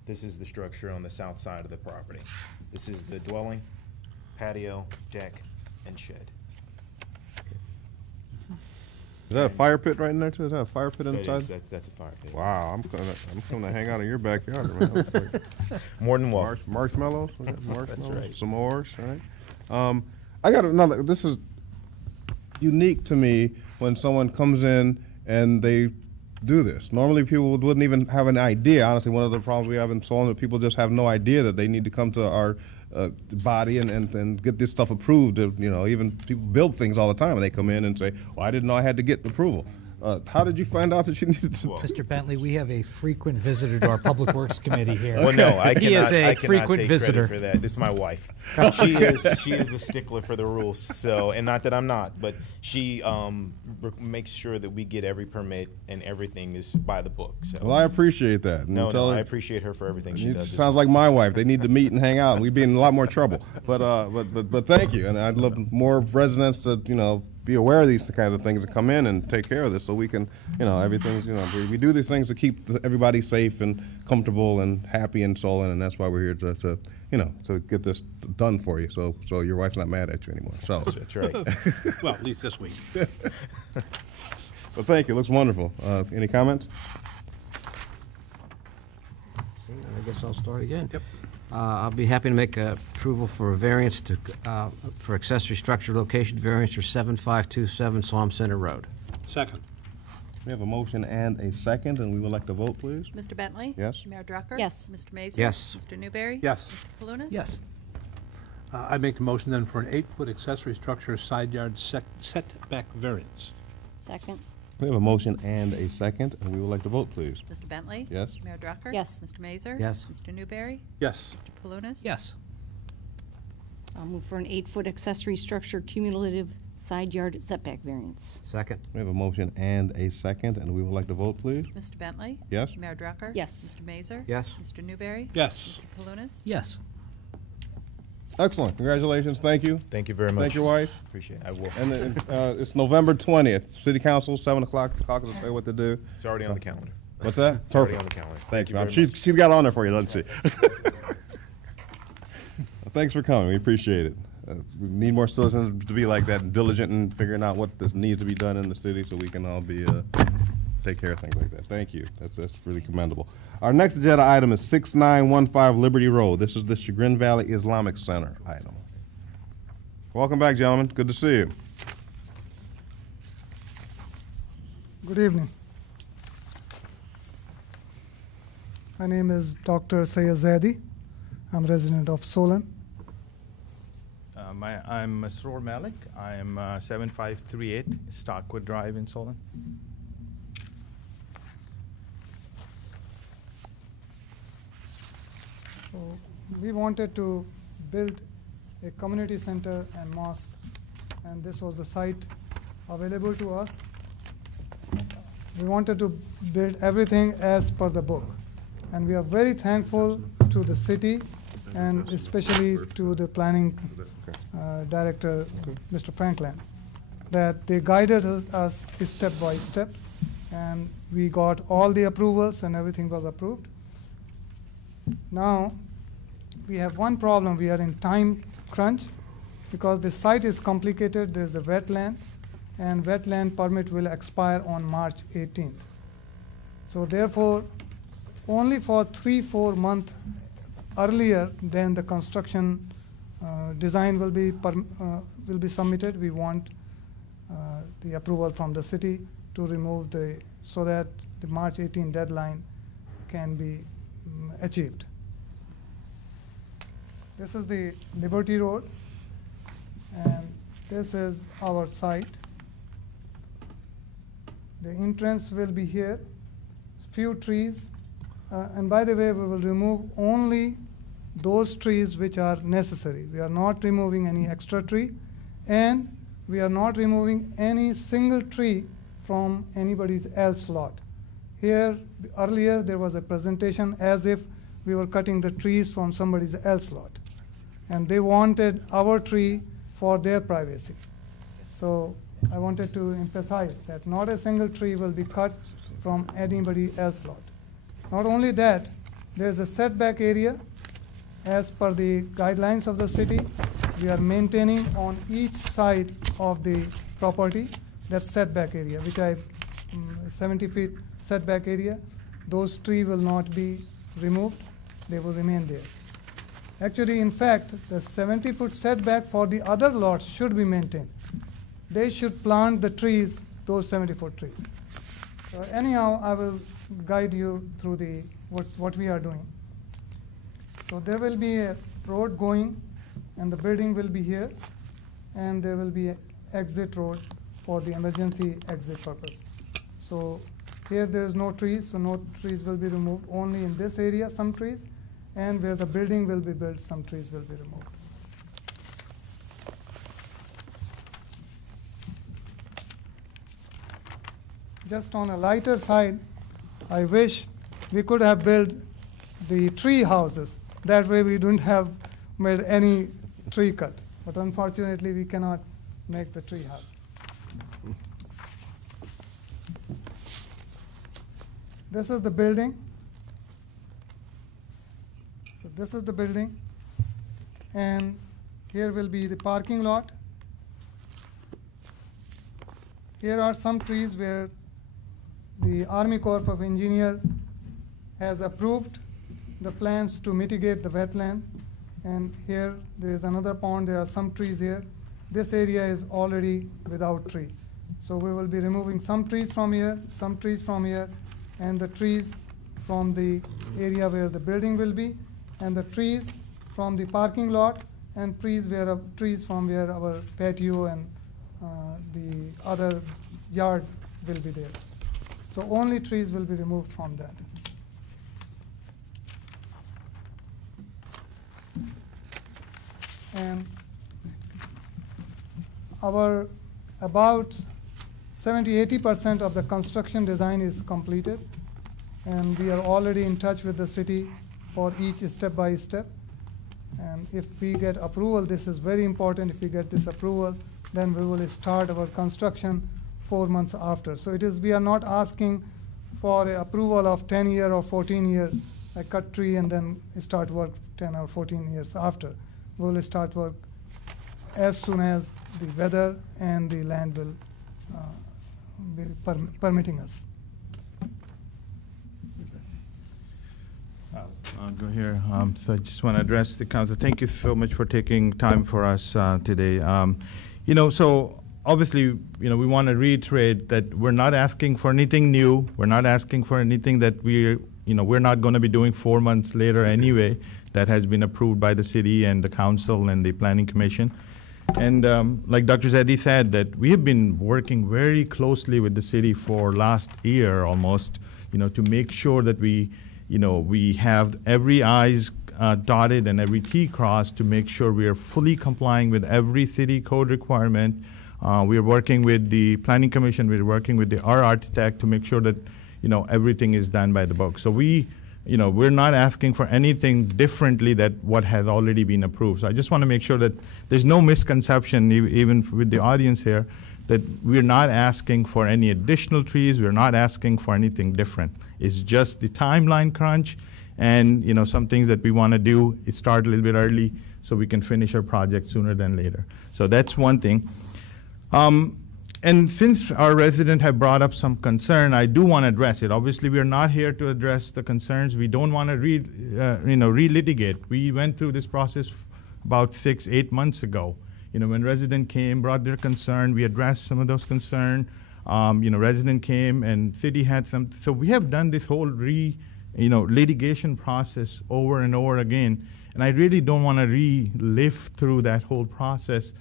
This is the structure on the south side of the property. This is the dwelling, patio, deck, and shed. Is that a fire pit right in there too? Is that a fire pit inside? That's a fire pit. Wow, I'm coming to hang out in your backyard, man. More than welcome. Marshmallows, okay, marshmallows, That's right. s'mores, right? I got another. This is unique to me when someone comes in and they do this. Normally, people wouldn't even have an idea. Honestly, one of the problems we have in Solon is people just have no idea that they need to come to our body and get this stuff approved. You know, even people build things all the time, and they come in and say, "Well, I didn't know I had to get approval." How did you find out that you needed to? Mr. Bentley, we have a frequent visitor to our Public Works Committee here. Well, no, I cannot. He is a I cannot frequent take visitor. credit for that. This is my wife. She is a stickler for the rules. So, and not that I'm not, but she makes sure that we get every permit and everything is by the book. So. Well, I appreciate that. And No, tell her- I appreciate her for everything she It does. sounds like my wife. They need to meet and hang out, and we'd be in a lot more trouble. But thank you, and I'd love more residents to be aware of these kinds of things and come in and take care of this, so we can everything's we do these things to keep everybody safe and comfortable and happy and Solon, and that's why we're here to get this done for you, so your wife's not mad at you anymore. So That's right. Well, at least this week. Well, thank you. Looks wonderful. Any comments? I guess I'll start again. Yep. I'll be happy to make approval for a variance for accessory structure location variance for 7527 Swamp Center Road. Second. We have a motion and a second, and we would like to vote, please. Mr. Bentley? Yes. Mayor Drucker? Yes. Mr. Mazur? Yes. Mr. Newberry? Yes. Mr. Palunas? Yes. I make the motion then for an 8-foot accessory structure side yard setback variance. Second. We have a motion and a second, and we would like to vote, please. Mr. Bentley? Yes. Mayor Drucker? Yes. Mr. Mazur? Yes. Mr. Newberry? Yes. Mr. Palunas? Yes. I'll move for an 8-foot accessory structure cumulative side yard setback variance. Second. We have a motion and a second, and we would like to vote, please. Mr. Bentley? Yes. Mayor Drucker? Yes. Mr. Mazur? Yes. Mr. Newberry? Yes. Mr. Palunas? Yes. Excellent. Congratulations. Thank you. Thank you very much. Thank your wife. Appreciate it. I will. And it's November 20th. City Council, 7 o'clock. The caucus will say what to do. It's already on the calendar. What's that? It's already Perfect. on the calendar. Thank you, very ma'am. She's got on there for you, doesn't she? Thanks for coming. We appreciate it. We need more citizens to be like that and diligent in figuring out what this needs to be done in the city, so we can all be take care of things like that. Thank you. That's really commendable. Our next agenda item is 6915 Liberty Road. This is the Chagrin Valley Islamic Center item. Welcome back, gentlemen. Good to see you. Good evening. My name is Dr. Sayyid Zaidi. I'm resident of Solon. I'm Masroor Malik. I am 7538 Stockwood Drive in Solon. So we wanted to build a community center and mosque, and this was the site available to us. We wanted to build everything as per the book, and we are very thankful to the city and especially to the planning director, Mr. Franklin, that they guided us step by step, and we got all the approvals and everything was approved. Now, we have one problem. We are in time crunch because the site is complicated. There's a wetland, and wetland permit will expire on March 18th. So therefore, only for 3-4 months earlier than the construction design will be submitted, we want the approval from the city to remove so that the March 18 deadline can be achieved. This is the Liberty Road, and this is our site. The entrance will be here, few trees, and by the way, we will remove only those trees which are necessary. We are not removing any extra tree, and we are not removing any single tree from anybody's else lot. Here, earlier, there was a presentation as if we were cutting the trees from somebody's else lot, and they wanted our tree for their privacy. So I wanted to emphasize that not a single tree will be cut from anybody else lot. Not only that, there's a setback area. As per the guidelines of the city, we are maintaining on each side of the property that setback area, which 70 feet setback area. Those trees will not be removed. They will remain there. Actually, in fact, the 70-foot setback for the other lots should be maintained. They should plant the trees, those 70-foot trees. So anyhow, I will guide you through what we are doing. So there will be a road going, and the building will be here, and there will be an exit road for the emergency exit purpose. So here there is no trees, so no trees will be removed. Only in this area some trees, and where the building will be built, some trees will be removed. Just on a lighter side, I wish we could have built the tree houses. That way we don't have made any tree cut. But unfortunately, we cannot make the tree house. This is the building. So this is the building. And here will be the parking lot. Here are some trees where the Army Corps of Engineers has approved the plans to mitigate the wetland. And here there is another pond. There are some trees here. This area is already without tree. So we will be removing some trees from here, some trees from here, and the trees from the area where the building will be, and the trees from the parking lot, and trees from where our patio and the other yard will be there. So only trees will be removed from that. And our about 70–80% of the construction design is completed, and we are already in touch with the city for each step by step. And if we get approval, this is very important. If we get this approval, then we will start our construction 4 months after. So we are not asking for an approval of 10-year or 14-year, a cut tree and then start work 10 or 14 years after. We will start work as soon as the weather and the land will be permitting us. I'll go here. So I just want to address the council. Thank you so much for taking time for us today. So obviously, we want to reiterate that we're not asking for anything new. We're not asking for anything that we're not going to be doing 4 months later anyway. That has been approved by the city and the council and the planning commission. And like Dr. Zeddy said, that we have been working very closely with the city for last year almost, to make sure that we have every I's dotted and every T crossed to make sure we are fully complying with every city code requirement. We are working with the planning commission. We're working with our architect to make sure that everything is done by the book. So we're not asking for anything differently than what has already been approved. So I just want to make sure that there's no misconception, even with the audience here, that we're not asking for any additional trees. We're not asking for anything different. It's just the timeline crunch and some things that we want to do, start a little bit early so we can finish our project sooner than later. So that's one thing. And since our residents have brought up some concern, I do want to address it. Obviously, we are not here to address the concerns. We don't want to relitigate. We went through this process about 6–8 months ago. When resident came, brought their concern, we addressed some of those concerns. Resident came and city had some. So we have done this whole litigation process over and over again. And I really don't want to relive through that whole process,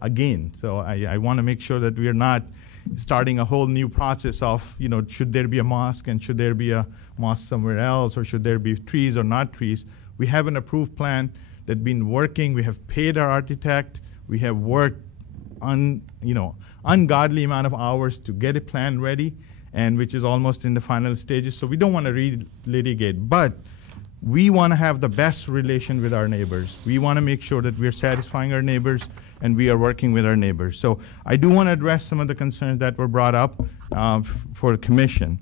again. So I want to make sure that we are not starting a whole new process of, should there be a mosque and should there be a mosque somewhere else, or should there be trees or not trees. We have an approved plan that's been working. We have paid our architect. We have worked ungodly amount of hours to get a plan ready, and which is almost in the final stages. So we don't want to relitigate, but we want to have the best relation with our neighbors. We want to make sure that we're satisfying our neighbors and we are working with our neighbors. So I do want to address some of the concerns that were brought up for the commission.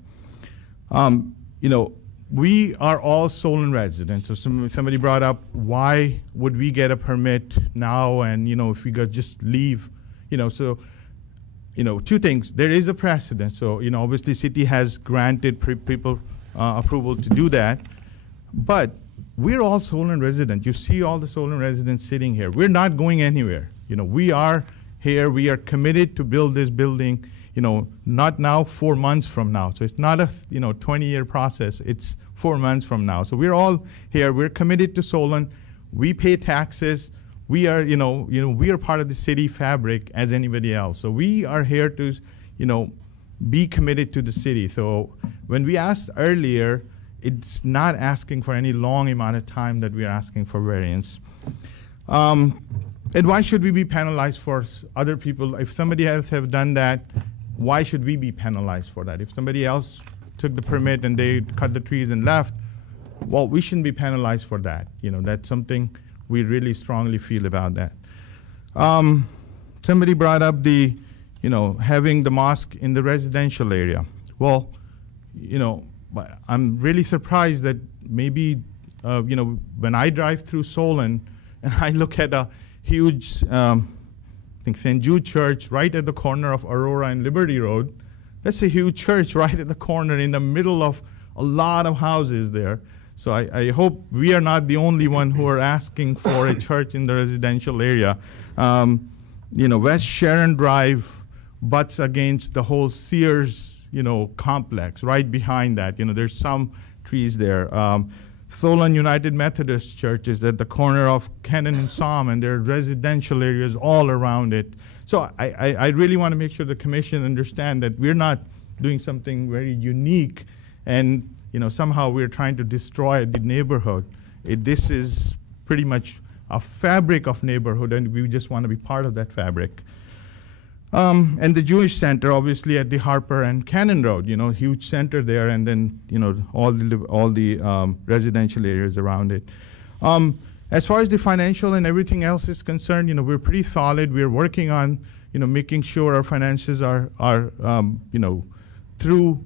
We are all Solon residents. So somebody brought up, why would we get a permit now and, if we could just leave, two things. There is a precedent. So, obviously city has granted people approval to do that. But we're all Solon residents. You see all the Solon residents sitting here. We're not going anywhere. We are here. We are committed to build this building, not now, 4 months from now. So it's not a 20-year process. It's 4 months from now. So we're all here. We're committed to Solon. We pay taxes. We are, we are part of the city fabric as anybody else. So we are here to, be committed to the city. So when we asked earlier, it's not asking for any long amount of time that we are asking for variance. And why should we be penalized for other people? If somebody else have done that, why should we be penalized for that? If somebody else took the permit and they cut the trees and left, well, we shouldn't be penalized for that. That's something we really strongly feel about that. Somebody brought up the, having the mosque in the residential area. Well, but I'm really surprised that maybe, when I drive through Solon and I look at a huge, I think St. Jude Church right at the corner of Aurora and Liberty Road, that's a huge church right at the corner in the middle of a lot of houses there. So I hope we are not the only one who are asking for a church in the residential area. West Sharon Drive butts against the whole Sears complex right behind that. There's some trees there. Solon United Methodist Church is at the corner of Kennon and Psalm, and there are residential areas all around it. So I really want to make sure the commission understand that we're not doing something very unique and somehow we're trying to destroy the neighborhood. This is pretty much a fabric of neighborhood, and we just want to be part of that fabric. And the Jewish Center, obviously, at the Harper and Cannon Road, huge center there, and then, all the residential areas around it. As far as the financial and everything else is concerned, we're pretty solid. We're working on, making sure our finances are through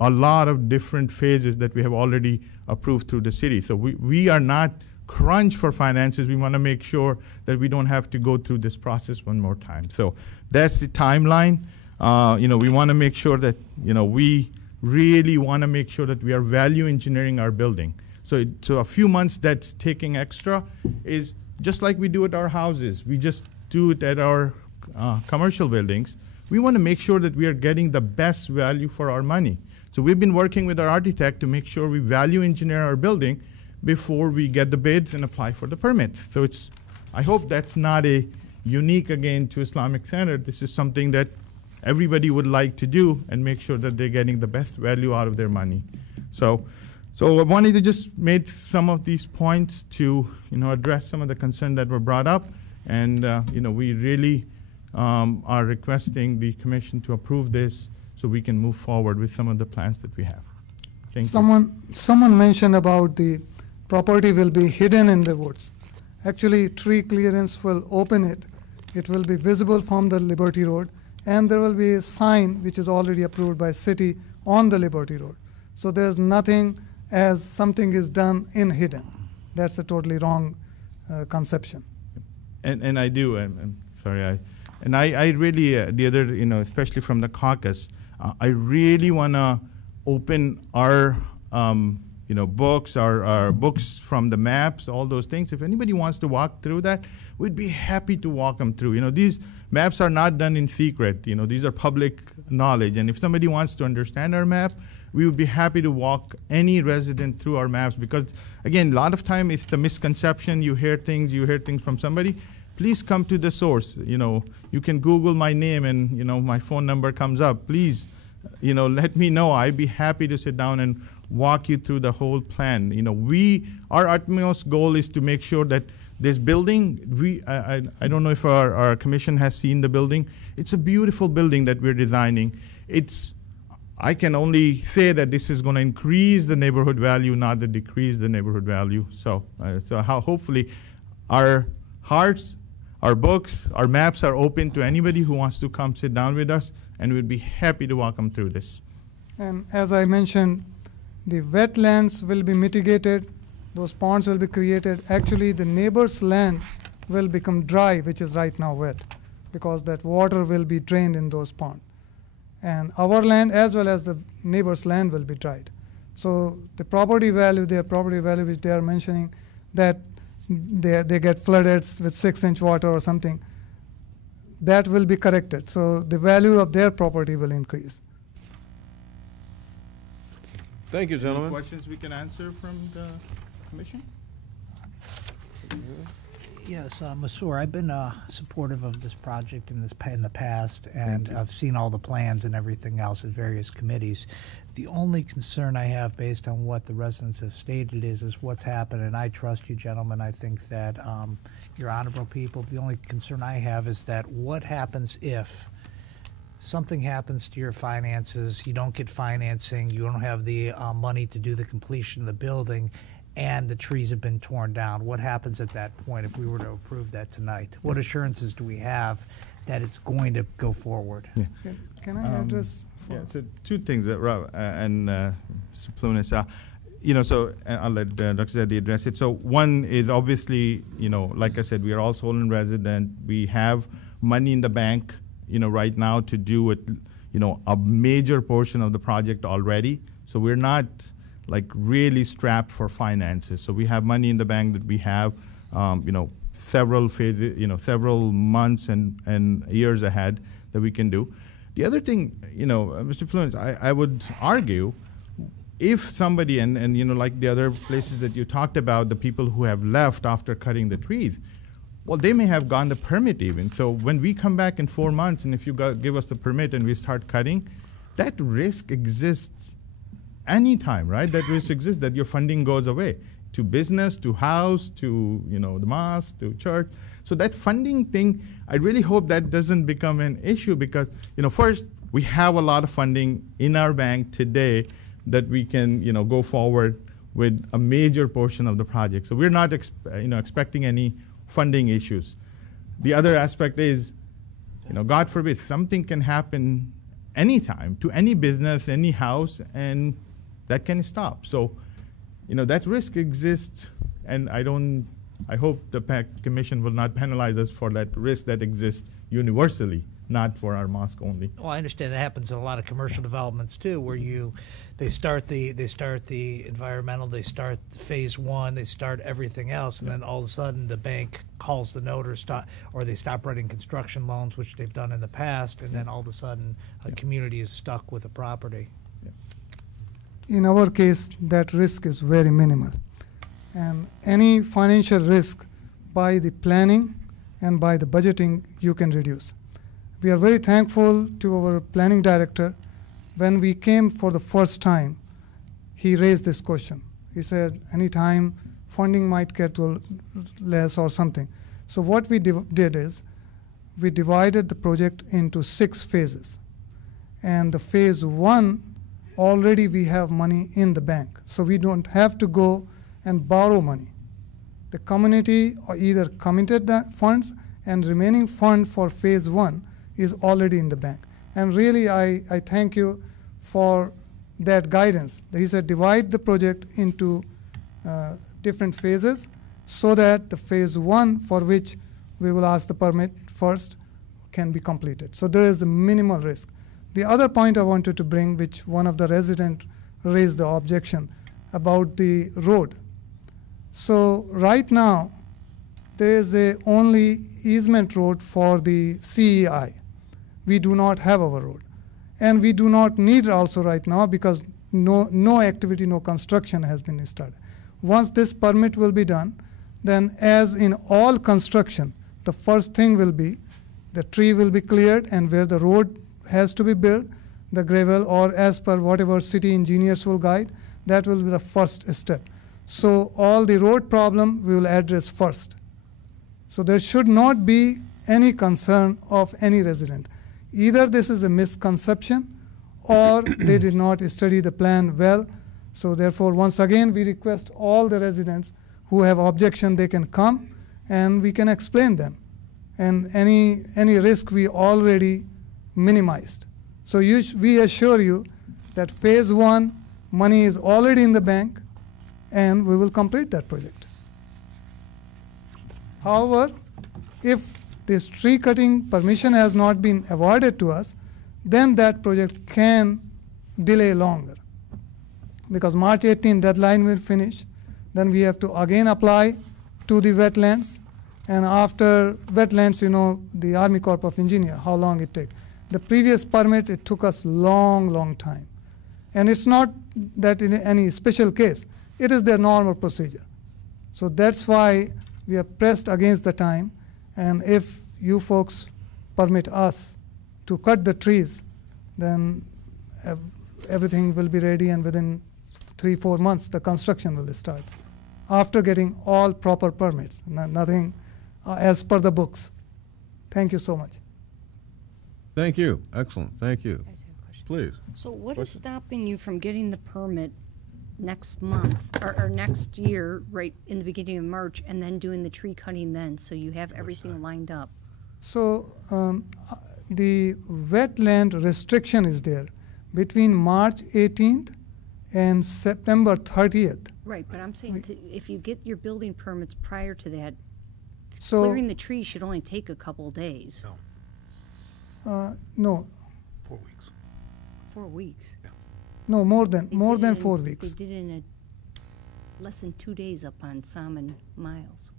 a lot of different phases that we have already approved through the city. So we are not crunch for finances. We want to make sure that we don't have to go through this process one more time. So that's the timeline. We want to make sure that, we really want to make sure that we are value engineering our building. So a few months that's taking extra is just like we do at our houses. We just do it at our commercial buildings. We want to make sure that we are getting the best value for our money. So we've been working with our architect to make sure we value engineer our building before we get the bids and apply for the permit. So I hope that's not a unique again to Islamic Center. This is something that everybody would like to do and make sure that they're getting the best value out of their money. So I wanted to just make some of these points to address some of the concerns that were brought up, and we really are requesting the commission to approve this so we can move forward with some of the plans that we have. Thank you. Someone mentioned about the property will be hidden in the woods. Actually, tree clearance will open it. It will be visible from the Liberty Road, and there will be a sign which is already approved by city on the Liberty Road. So there's nothing as something is done in hidden. That's a totally wrong conception. And I do. I'm sorry. I really the other especially from the caucus, I really want to open our books, our books from the maps, all those things. If anybody wants to walk through that, we'd be happy to walk them through. These maps are not done in secret. These are public knowledge. And if somebody wants to understand our map, we would be happy to walk any resident through our maps, because again, a lot of time it's the misconception. You hear things from somebody. Please come to the source. You can Google my name and my phone number comes up. Please, let me know. I'd be happy to sit down and walk you through the whole plan. Our utmost goal is to make sure that this building, I don't know if our commission has seen the building. It's a beautiful building that we're designing. I can only say that this is going to increase the neighborhood value, not to decrease the neighborhood value. So hopefully our hearts, our books, our maps are open to anybody who wants to come sit down with us, and we'd be happy to walk them through this. And as I mentioned, the wetlands will be mitigated, those ponds will be created. Actually, the neighbor's land will become dry, which is right now wet, because that water will be drained in those ponds. And our land as well as the neighbor's land will be dried. So the property value, their property value which they are mentioning, that they get flooded with 6-inch water or something, that will be corrected. So the value of their property will increase. Thank you, gentlemen. Any questions we can answer from the commission? Yes, Masur, I've been supportive of this project in the past, and I've seen all the plans and everything else at various committees. The only concern I have, based on what the residents have stated, is what's happened, and I trust you, gentlemen. I think that you're honorable people. The only concern I have is that what happens if something happens to your finances, you don't get financing, you don't have the money to do the completion of the building, and the trees have been torn down. What happens at that point if we were to approve that tonight? What assurances do we have that it's going to go forward? Yeah. Can I address? Yeah, so two things that Rob and Mr. Plunis, I'll let Dr. Zeddy address it. So one is obviously, like I said, we are all Solon resident. We have money in the bank, right now to do it, a major portion of the project already. So we're not really strapped for finances. So we have money in the bank that we have, several phases, several months and years ahead that we can do. The other thing, Mr. Fluence, I would argue, if somebody, and like the other places that you talked about, the people who have left after cutting the trees, well, they may have gotten the permit even. So when we come back in 4 months, and if you give us the permit and we start cutting, that risk exists anytime, right? That risk exists that your funding goes away to business, to house, to the mosque, to church. So that funding thing, I really hope that doesn't become an issue, because first, we have a lot of funding in our bank today that we can go forward with a major portion of the project. So we're not expecting any funding issues. The other aspect is, God forbid, something can happen anytime to any business, any house, and that can stop. So, that risk exists, and I hope the Commission will not penalize us for that risk that exists universally, not for our mosque only. Well, I understand that happens in a lot of commercial developments too, where they start the environmental, they start phase 1, they start everything else, and then all of a sudden the bank calls the note or they stop writing construction loans, which they've done in the past, and then all of a sudden a community is stuck with a property. In our case, that risk is very minimal. And any financial risk by the planning and by the budgeting, you can reduce. We are very thankful to our planning director. When we came for the first time, he raised this question. He said, anytime funding might get less or something. So what we did is, we divided the project into 6 phases. And the phase 1, already we have money in the bank. So we don't have to go and borrow money. The community either committed the funds, and remaining fund for phase 1 is already in the bank. And really, I thank you for that guidance. He said divide the project into different phases so that the phase 1, for which we will ask the permit first, can be completed. So there is a minimal risk. The other point I wanted to bring, which one of the residents raised the objection about the road. So right now, there is a only easement road for the CEI. We do not have our road. And we do not need also right now, because no activity, no construction has been started. Once this permit will be done, then as in all construction, the first thing will be the tree will be cleared, and where the road has to be built, the gravel, or as per whatever city engineers will guide, that will be the first step. So all the road problem we will address first. So there should not be any concern of any resident. Either this is a misconception or they did not study the plan well. So therefore, once again, we request all the residents who have objection, they can come and we can explain them. And any risk we already minimized. So we assure you that phase 1 money is already in the bank and we will complete that project. However, if this tree cutting permission has not been awarded to us, then that project can delay longer. Because March 18 deadline will finish, then we have to again apply to the wetlands, and after wetlands, you know, the Army Corps of Engineers, how long it takes. The previous permit, it took us long time. And it's not that in any special case, it is their normal procedure. So that's why we are pressed against the time, and if you folks permit us to cut the trees, then everything will be ready, and within 3-4 months the construction will start. After getting all proper permits, nothing as per the books. Thank you so much. Thank you. Excellent. Thank you. Please. So what is stopping you from getting the permit next month, or next year, right in the beginning of March, and then doing the tree cutting then, so you have everything lined up? So the wetland restriction is there between March 18th and September 30th. Right, but I'm saying if you get your building permits prior to that, So- clearing the trees should only take a couple days. No, 4 weeks. 4 weeks. no, more than They did it 4 in- weeks. They did it in less than 2 days up on Salmon Miles.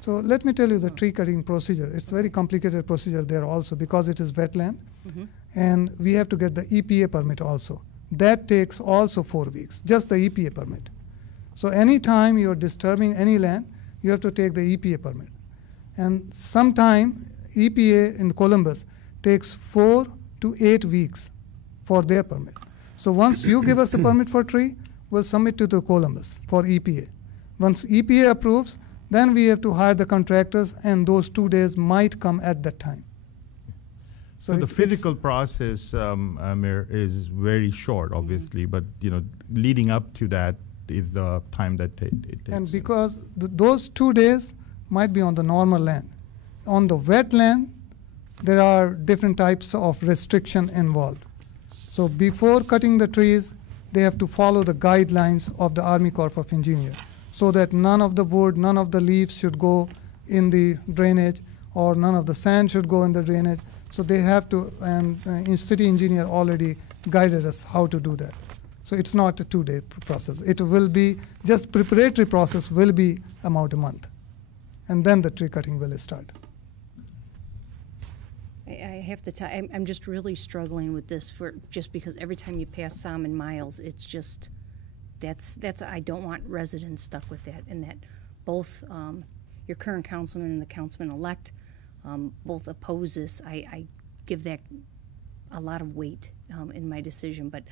So let me tell you the tree cutting procedure. It's a very complicated procedure there also because it is wetland, and we have to get the EPA permit also. That takes also 4 weeks, just the EPA permit. So anytime you're disturbing any land, you have to take the EPA permit. And sometime EPA in Columbus takes 4 to 8 weeks for their permit. So once you give us the permit for tree, we'll submit to the Columbus for EPA. Once EPA approves, then we have to hire the contractors, and those 2 days might come at that time. So the physical process, Amir, is very short, obviously, but leading up to that is the time that it takes. And because those 2 days might be on the normal land. On the wetland, there are different types of restriction involved. So before cutting the trees, they have to follow the guidelines of the Army Corps of Engineers, so that none of the wood, none of the leaves should go in the drainage, or none of the sand should go in the drainage. So they have to, and city engineer already guided us how to do that. So it's not a 2-day process. It will be, just preparatory process will be about a month. And then the tree cutting will start. I have to tell, I'm just really struggling with this just because every time you pass Salmon Miles, it's just, that's I don't want residents stuck with that, and that both your current councilman and the councilman-elect both oppose this. I give that a lot of weight in my decision, but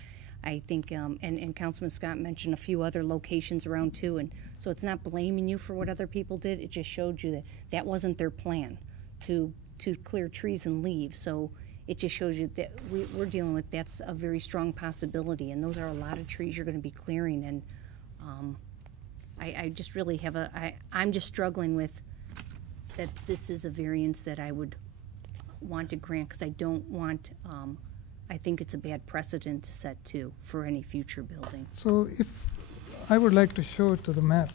I think, and Councilman Scott mentioned a few other locations around too, and so it's not blaming you for what other people did, it just showed you that that wasn't their plan, to clear trees and leave. So it just shows you that we're dealing with, that's a very strong possibility, and those are a lot of trees you're going to be clearing, and I just really have I'm just struggling with that this is a variance that I would want to grant, because I don't want, I think it's a bad precedent to set too for any future building. So if I would like to show it to the map.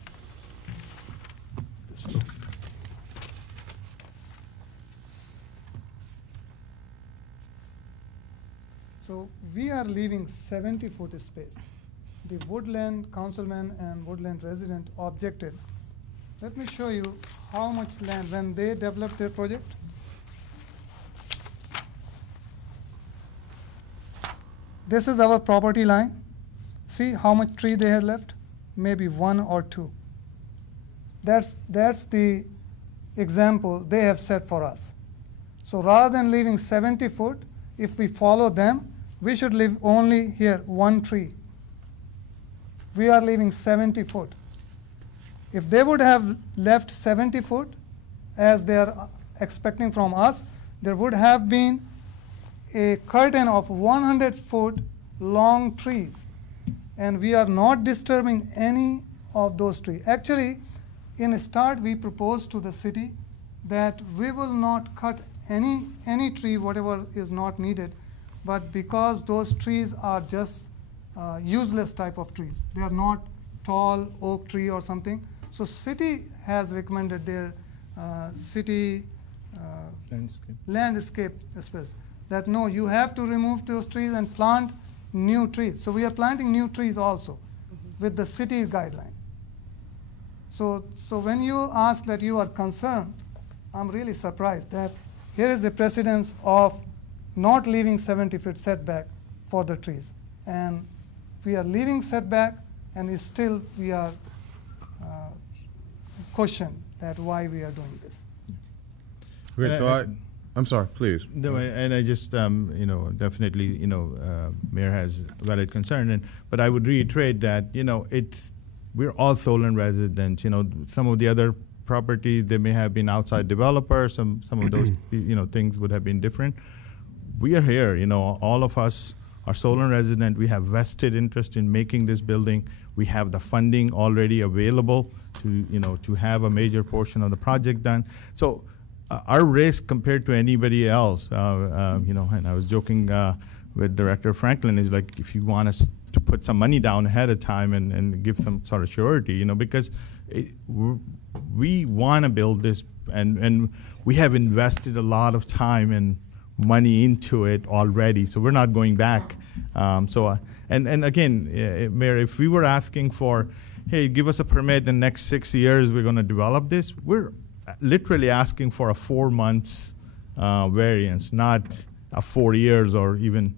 So we are leaving 70-foot space. The woodland councilman and woodland resident objected. Let me show you how much land when they developed their project. This is our property line. see how much tree they have left? Maybe 1 or 2. That's the example they have set for us. So rather than leaving 70 foot, if we follow them, we should leave only here 1 tree. We are leaving 70 foot. If they would have left 70 foot, as they are expecting from us, there would have been a curtain of 100 foot long trees. And we are not disturbing any of those trees. Actually, in a start, we proposed to the city that we will not cut any tree, whatever is not needed, but because those trees are just useless type of trees. They are not tall oak tree or something. So city has recommended their city landscape space that no, you have to remove those trees and plant new trees. So we are planting new trees also with the city's guideline. So when you ask that you are concerned, I'm really surprised that here is a precedence of not leaving 70 feet setback for the trees. And we are leaving setback, and still we are questioned that why we are doing this. Great. So I'm sorry, please. No, and I just, definitely, Mayor has valid concern, but I would reiterate that, we're all Solon residents. Some of the other property, they may have been outside developers. Some of those, things would have been different. We are here, all of us are Solon resident. We have vested interest in making this building. We have the funding already available to have a major portion of the project done. So our risk compared to anybody else, and I was joking with Director Franklin, is like if you want us to put some money down ahead of time and give some sort of surety, because we want to build this, and we have invested a lot of time and money into it already, so we're not going back. And again, Mayor, if we were asking for, hey, give us a permit in the next 6 years, we're going to develop this, we're literally asking for a 4 months variance, not a 4 years or even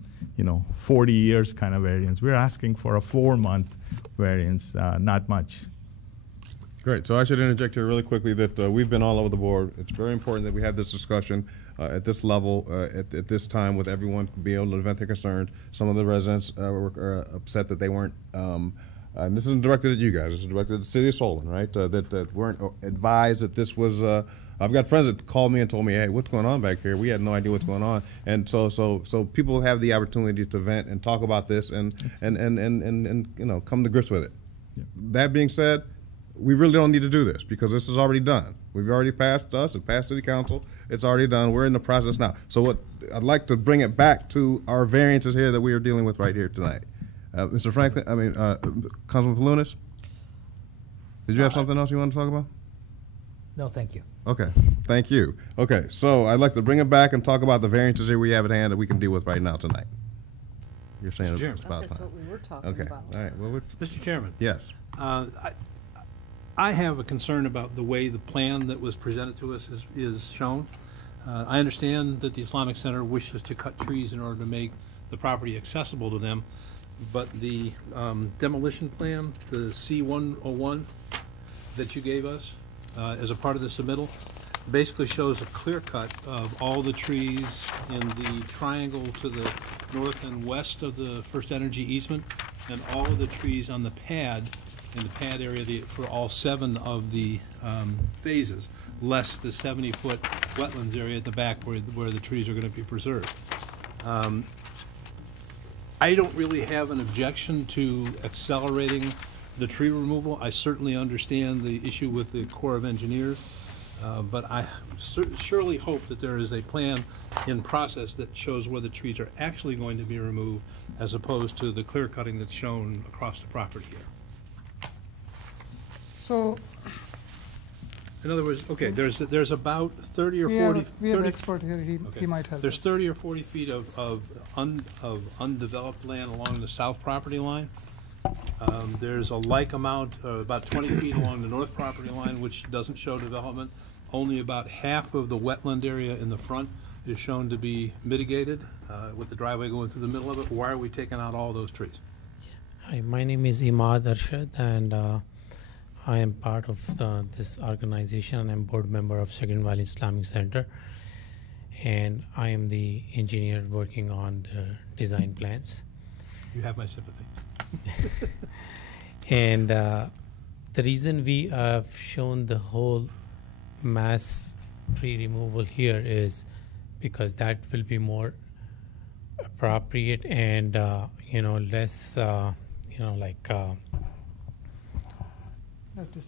40 years kind of variance. We're asking for a 4-month variance, not much. Great. So I should interject here really quickly that we've been all over the board. It's very important that we have this discussion at this level, at this time, with everyone be able to vent their concerns. Some of the residents were upset that they weren't, and this isn't directed at you guys, it's directed at the city of Solon, right? That weren't advised that this was, I've got friends that called me and told me, hey, what's going on back here? We had no idea what's going on. And so people have the opportunity to vent and talk about this and come to grips with it. Yeah. That being said, we really don't need to do this because this is already done. We've already passed us, it passed city council, it's already done. We're in the process now. So what I'd like to bring it back to our variances here that we are dealing with right here tonight. Mr. Franklin, Councilman Palunas, did you have something else you want to talk about? No, thank you. Okay, thank you. Okay, so I'd like to bring it back and talk about the variances here we have at hand that we can deal with right now tonight. You're saying it's about time. That's what we were talking Okay, about. all right. Well, Mr. Chairman. Yes. I have a concern about the way the plan that was presented to us is shown. I understand that the Islamic Center wishes to cut trees in order to make the property accessible to them, but the demolition plan, the C101 that you gave us as a part of the submittal, basically shows a clear cut of all the trees in the triangle to the north and west of the First Energy easement, and all of the trees on the pad, in the pad area for all 7 of the phases, less the 70-foot wetlands area at the back where the trees are going to be preserved. I don't really have an objection to accelerating the tree removal. I certainly understand the issue with the Corps of Engineers, but I surely hope that there is a plan in process that shows where the trees are actually going to be removed as opposed to the clear cutting that's shown across the property here. So, in other words, okay, there's about 30 or 40. We have an expert here. He might help. There's us. 30 or 40 feet of undeveloped land along the south property line. There's a like amount, about 20 feet along the north property line, which doesn't show development. Only about half of the wetland area in the front is shown to be mitigated with the driveway going through the middle of it. Why are we taking out all those trees? Hi, my name is Imad Arshad, and I am part of this organization, and I'm board member of Second Valley Islamic Center. And I am the engineer working on the design plans. You have my sympathy. And the reason we have shown the whole mass tree removal here is because that will be more appropriate and less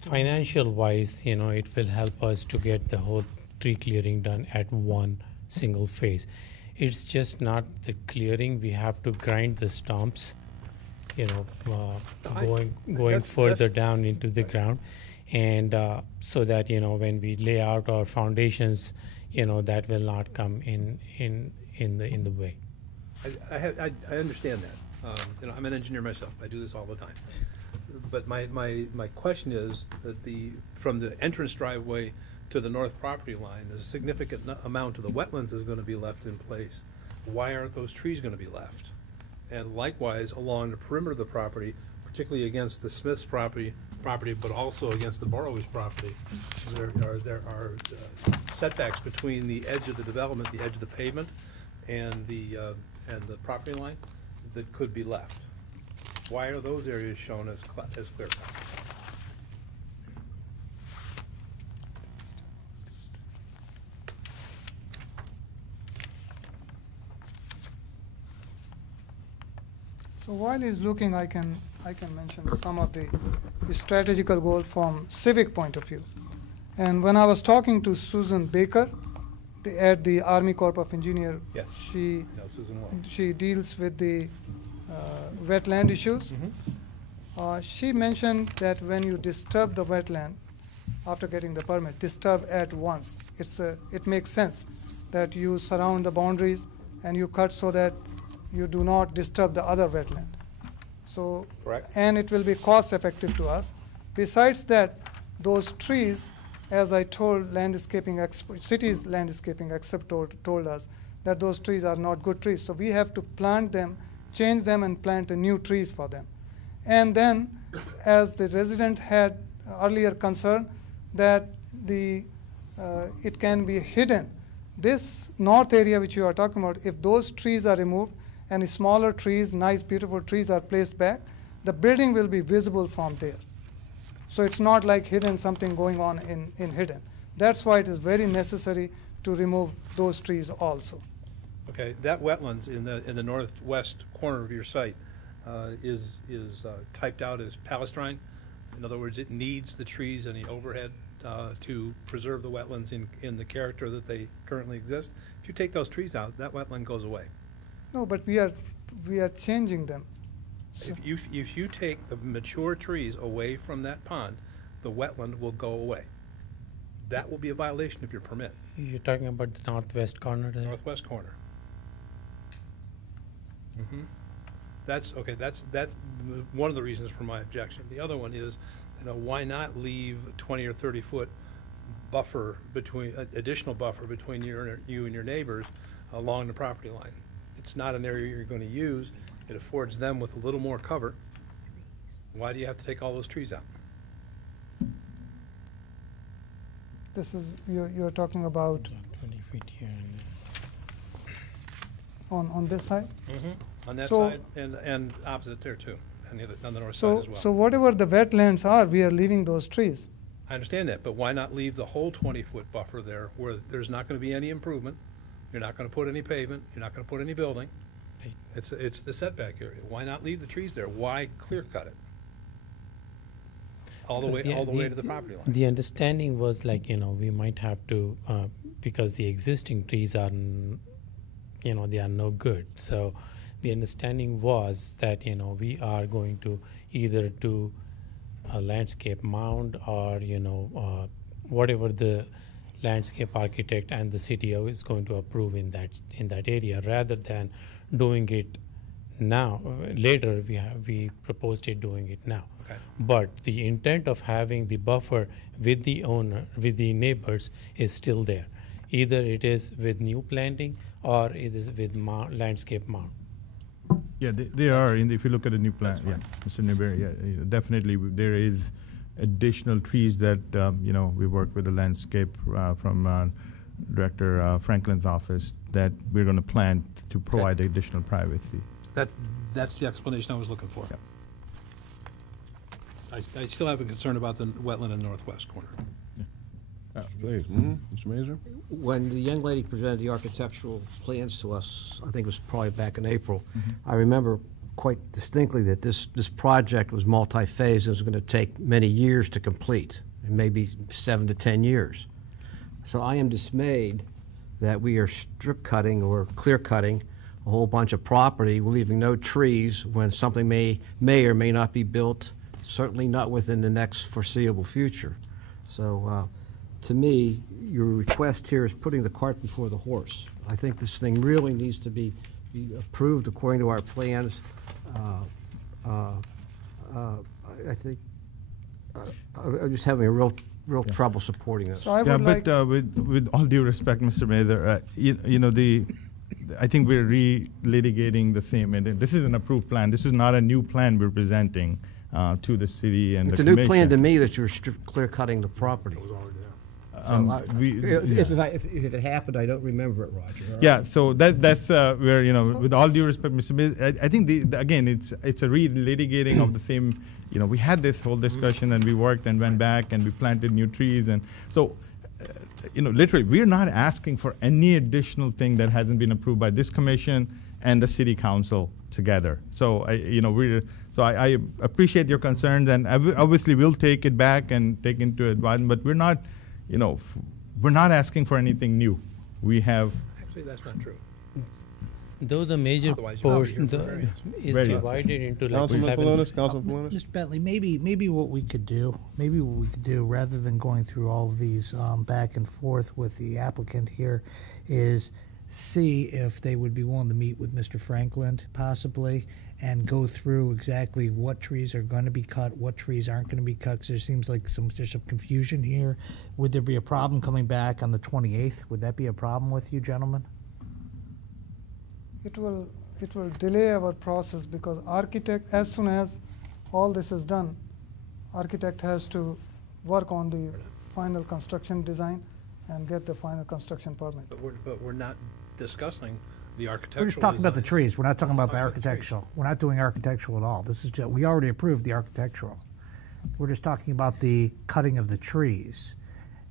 financial wise, it will help us to get the whole tree clearing done at one single phase. It's just not the clearing. We have to grind the stumps, going further down into the ground, and so that when we lay out our foundations, that will not come in the way. I understand that. I'm an engineer myself. I do this all the time. But my question is that from the entrance driveway to the north property line, a significant amount of the wetlands is going to be left in place. Why aren't those trees going to be left? And likewise, along the perimeter of the property, particularly against the Smith's property, but also against the Borrowers' property, there are setbacks between the edge of the development, the edge of the pavement, and the property line that could be left. Why are those areas shown as clear cut? So while he's looking, I can mention some of the strategical goals from civic point of view. And when I was talking to Susan Baker at the Army Corps of Engineers, yes. She deals with the wetland issues. She mentioned that when you disturb the wetland after getting the permit, disturb at once. It makes sense that you surround the boundaries and you cut so that you do not disturb the other wetland. So, correct. And it will be cost effective to us. Besides that, those trees, as I told city's landscaping expert told us that those trees are not good trees. So we have to plant them, change them, and plant new trees for them. And then, as the resident had earlier concern that it can be hidden. This north area which you are talking about, if those trees are removed and smaller trees, nice beautiful trees are placed back, the building will be visible from there. So it's not like hidden, something going on in hidden. That's why it is very necessary to remove those trees also. Okay, that wetlands in the northwest corner of your site is typed out as palestrine. In other words, it needs the trees and the overhead to preserve the wetlands in the character that they currently exist. If you take those trees out, that wetland goes away. No, but we are changing them. So If you take the mature trees away from that pond, the wetland will go away. That will be a violation of your permit. You're talking about the northwest corner there? Northwest corner. That's okay. That's one of the reasons for my objection. The other one is, why not leave 20 or 30 foot buffer additional buffer between you and your neighbors along the property line? It's not an area you're going to use. It affords them with a little more cover. Why do you have to take all those trees out? This is you're talking about 20 feet here and on this side. On that side and opposite there too, and on the north side as well. So whatever the wetlands are, we are leaving those trees. I understand that, but why not leave the whole 20-foot buffer there where there's not going to be any improvement? You're not going to put any pavement. You're not going to put any building. It's the setback area. Why not leave the trees there? Why clear cut it all the way to the property line? The understanding was we might have to because the existing trees are they are no good. So the understanding was that we are going to either do a landscape mound or whatever the landscape architect and the CTO is going to approve in that area, rather than doing it now. Later, we proposed doing it now. Okay. But the intent of having the buffer with the owner, with the neighbors, is still there. Either it is with new planting or it is with landscape mound. Yeah, they are. If you look at the new plan, yeah, Mr. Newberry, yeah, definitely there is additional trees that we work with the landscape from Director Franklin's office that we're going to plant to provide additional privacy. That's the explanation I was looking for. I still have a concern about the wetland in the northwest corner. Please, Mr. Mazur? When the young lady presented the architectural plans to us, I think it was probably back in April, I remember quite distinctly that this project was multi-phase and was going to take many years to complete, and maybe 7 to 10 years. So I am dismayed that we are strip cutting or clear cutting a whole bunch of property, leaving no trees when something may or may not be built, certainly not within the next foreseeable future. So to me, your request here is putting the cart before the horse. I think this thing really needs to be approved according to our plans. I think I'm just having a real trouble supporting this. So I would like with all due respect, Mr. Mather, I think we're re-litigating the same, and this is an approved plan. This is not a new plan we're presenting to the city and it's the a commission. new plan to me that you're clear cutting the property. If it happened, I don't remember it, Roger. Yeah, so that's where, with all due respect, Mr. Mayor, I think again it's a re-litigating of the same. We had this whole discussion and we worked and went back and we planted new trees, and so literally we're not asking for any additional thing that hasn't been approved by this commission and the city council together. So I appreciate your concerns, and obviously we'll take it back and take into advisement, but we're not. We're not asking for anything new. We have. Actually, that's not true. Though the major portion is divided into like Mr. Bentley, maybe what we could do, rather than going through all of these back and forth with the applicant here, is see if they would be willing to meet with Mr. Franklin possibly and go through exactly what trees are going to be cut, what trees aren't going to be cut, because there seems like there's some confusion here. Would there be a problem coming back on the 28th? Would that be a problem with you, gentlemen? it will delay our process, because architect, as soon as all this is done, architect has to work on the final construction design and get the final construction permit. But we're not discussing the architectural. We're just talking about the design. trees. We're not talking about the architectural. We're not doing architectural at all. This is just, we already approved the architectural. We're just talking about the cutting of the trees.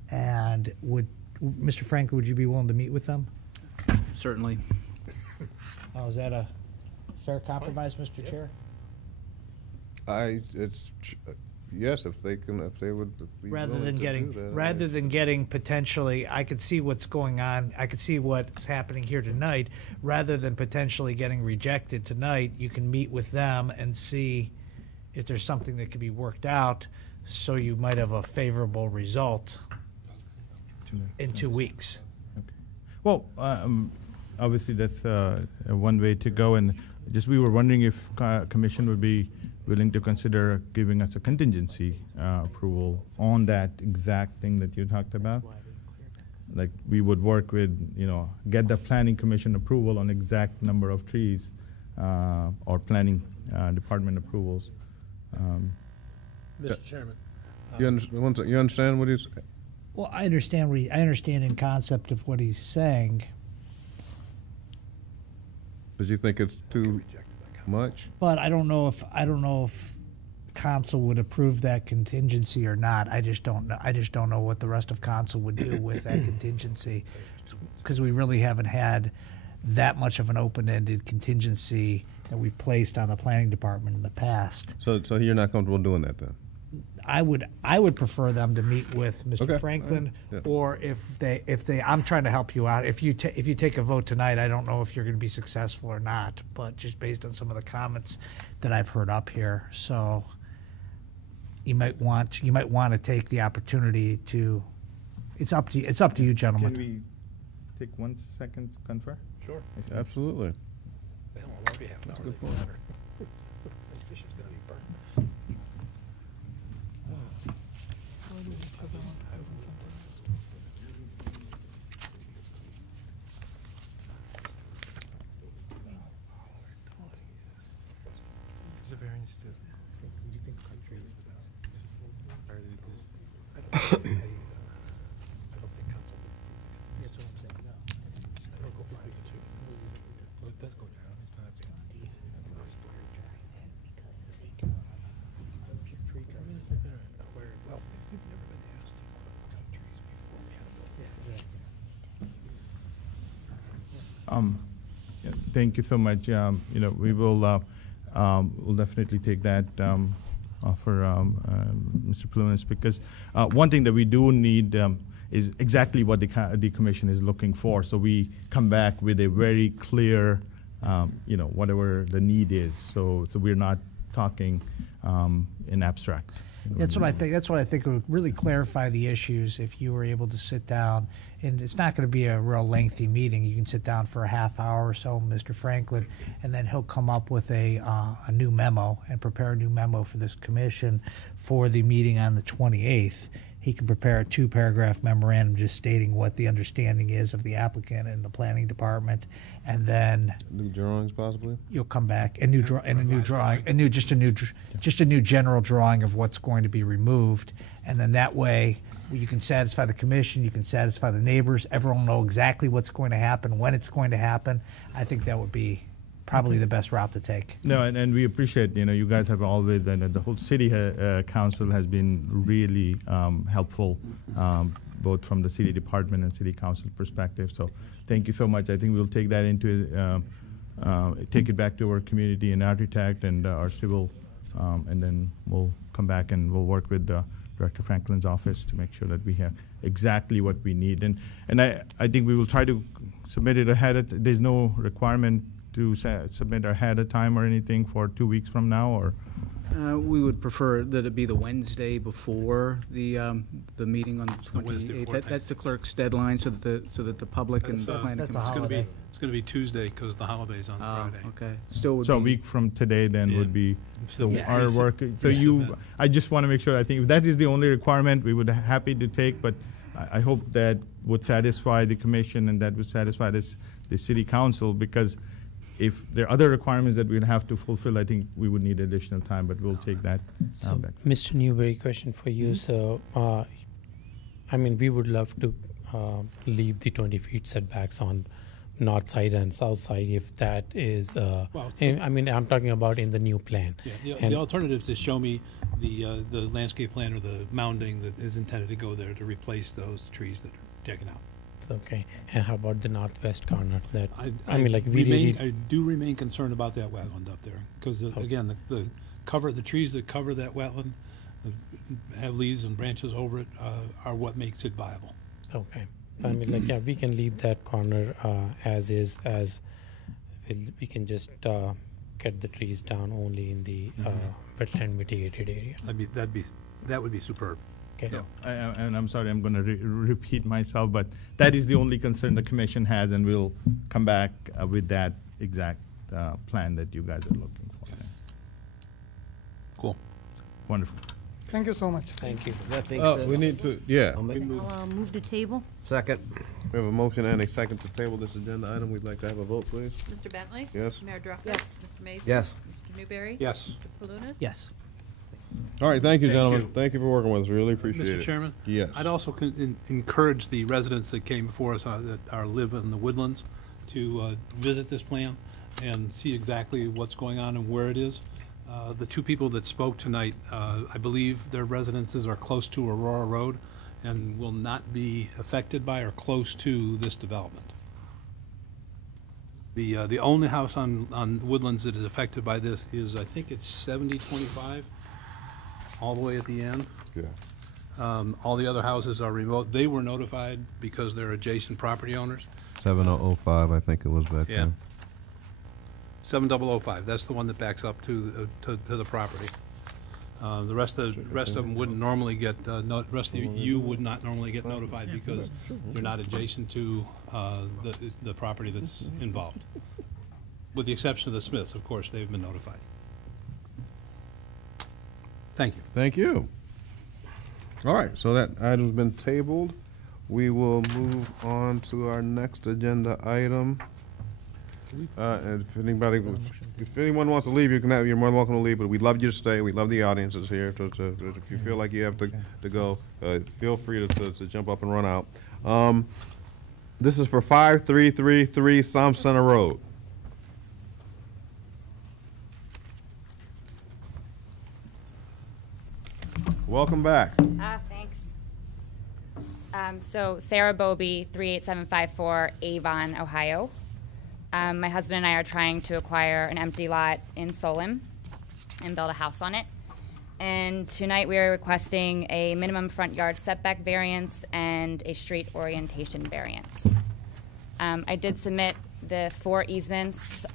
And Mr. Franklin, would you be willing to meet with them? Certainly. Oh, is that a fair compromise, Mr. Chair? Yes, if they would. Rather than getting potentially, I could see what's going on. I could see what's happening here tonight. Rather than potentially getting rejected tonight, you can meet with them and see if there's something that could be worked out, so you might have a favorable result in 2 weeks. Okay. Well, obviously that's one way to go, and just we were wondering if commission would be willing to consider giving us a contingency approval on that exact thing that you talked about. Like we would work with, get the planning commission approval on exact number of trees or planning department approvals. Mr. Chairman. You understand what he's? Well, I understand in concept of what he's saying. But you think it's too much? But I don't know if council would approve that contingency or not. I just don't know what the rest of council would do with that contingency, because we really haven't had that much of an open-ended contingency that we've placed on the planning department in the past. So you're not comfortable doing that then? I would prefer them to meet with Mr. Franklin, or if they, I'm trying to help you out. If you take a vote tonight, I don't know if you're going to be successful or not, but just based on some of the comments that I've heard up here, so you might want to take the opportunity to. It's up to you, gentlemen. Can we take 1 second to confer? Sure. Absolutely. Well, already half an hour. Good point. Fish is gonna be burned. variance to? Do you think country is I don't think council. That's what I'm saying, no. I don't go by the two. Well, it does go down, it's not a big. Tree cover. Well, we've never been asked to put countries before we have those. Yeah, thank you so much. We will we'll definitely take that offer, Mr. Plunas, because one thing that we do need is exactly what the commission is looking for. So we come back with a very clear, whatever the need is. So we're not talking in abstract. That's what I think. That's what I think would really clarify the issues if you were able to sit down. And it's not going to be a real lengthy meeting. You can sit down for a half hour or so, Mr. Franklin, and then he'll come up with a new memo and prepare a new memo for this commission for the meeting on the 28th. He can prepare a 2-paragraph memorandum just stating what the understanding is of the applicant and the planning department, and then New drawings, possibly? you'll come back a new drawing, just a new general drawing of what's going to be removed, and then that way you can satisfy the commission, you can satisfy the neighbors, everyone will know exactly what's going to happen, when it's going to happen. I think that would be probably the best route to take. No, and we appreciate, you guys have always, and the whole city council has been really helpful, both from the city department and city council perspective. So thank you so much. I think we'll take that take it back to our community and architect and our civil, and then we'll come back and we'll work with Director Franklin's office to make sure that we have exactly what we need. And I think we will try to submit it ahead. There's no requirement to submit ahead of time or anything for 2 weeks from now, or? We would prefer that it be the Wednesday before the meeting on the Wednesday 28th. That's the clerk's deadline, so that the public and the planning It's going to be Tuesday because the holiday's on Friday. Okay. Still would So a be, week from today then would be our Yeah. work. So I just want to make sure, I think if that is the only requirement, we would be happy to take, but I hope that would satisfy the commission and that would satisfy the city council, because if there are other requirements that we'd have to fulfill, I think we would need additional time, but we'll take that. So, back. Mr. Newberry, question for you. So, we would love to leave the 20 feet setbacks on north side and south side if that is, I'm talking about in the new plan. Yeah, the alternative is to show me the landscape plan or the mounding that is intended to go there to replace those trees that are taken out. Okay, and how about the northwest corner? That I do remain concerned about that wetland up there because again, the trees that cover that wetland, have leaves and branches over it, are what makes it viable. Okay, we can leave that corner as is, as we can just cut the trees down only in the wetland mitigated area. That would be superb. Okay. Yeah. And I'm sorry, I'm going to repeat myself, but that is the only concern the commission has, and we'll come back with that exact plan that you guys are looking for. Okay. Cool. Wonderful. Thank you so much. Thank you. We need to, yeah. I'll move to table. Second. We have a motion and a second to table this agenda item. We'd like to have a vote, please. Mr. Bentley? Yes. Mayor Druckus? Yes. Mr. Mason? Yes. Mr. Newberry? Yes. Mr. Palunas? Yes. All right, thank you, Thank gentlemen. you. Thank you for working with us. We really appreciate it. Mr. Chairman? Yes. I'd also encourage the residents that came before us that live in the woodlands to visit this plan and see exactly what's going on and where it is. The two people that spoke tonight, I believe their residences are close to Aurora Road and will not be affected by or close to this development. The only house on Woodlands that is affected by this is, I think it's 7025, all the way at the end. Yeah. All the other houses are remote. They were notified because they're adjacent property owners. 7005, I think it was back Yeah. then. 7005, that's the one that backs up to the property. The rest of them wouldn't normally get, rest of you would not normally get notified because you're not adjacent to the property that's involved. With the exception of the Smiths, of course, they've been notified. Thank you. Thank you. All right, so that item's been tabled. We will move on to our next agenda item. If anybody, if anyone wants to leave, you're more than welcome to leave, but we'd love you to stay. We love the audiences here. If you feel like you have to go, feel free to jump up and run out. This is for 5333 Som Center Road. Welcome back. Thanks. So Sarah Bobie, 38754 Avon, Ohio. My husband and I are trying to acquire an empty lot in Solon and build a house on it. And tonight we are requesting a minimum front yard setback variance and a street orientation variance. I did submit the 4 easements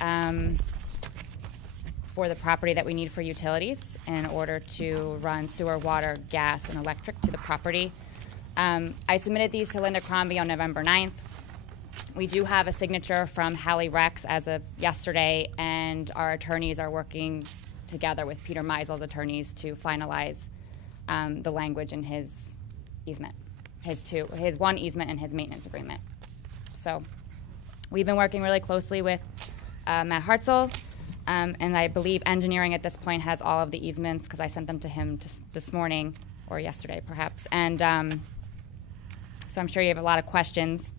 for the property that we need for utilities in order to run sewer, water, gas, and electric to the property. I submitted these to Linda Crombie on November 9th. We do have a signature from Hallie Rex as of yesterday, and our attorneys are working together with Peter Meisel's attorneys to finalize the language in his easement, his one easement and his maintenance agreement. So we've been working really closely with Matt Hartzell, and I believe engineering at this point has all of the easements because I sent them to him this morning or yesterday perhaps. And so I'm sure you have a lot of questions.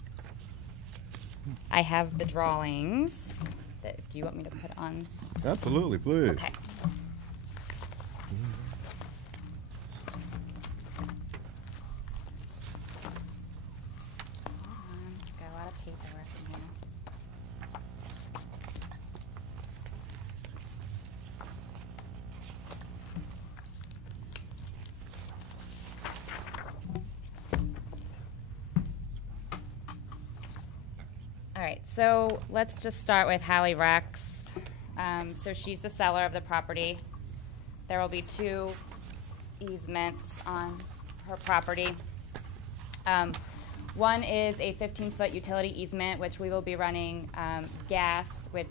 I have the drawings. Do you want me to put on? Absolutely, please. Okay. Got a lot of paperwork in here. All right, so let's just start with Hallie Rex. So she's the seller of the property. There will be 2 easements on her property. One is a 15-foot utility easement, which we will be running gas, which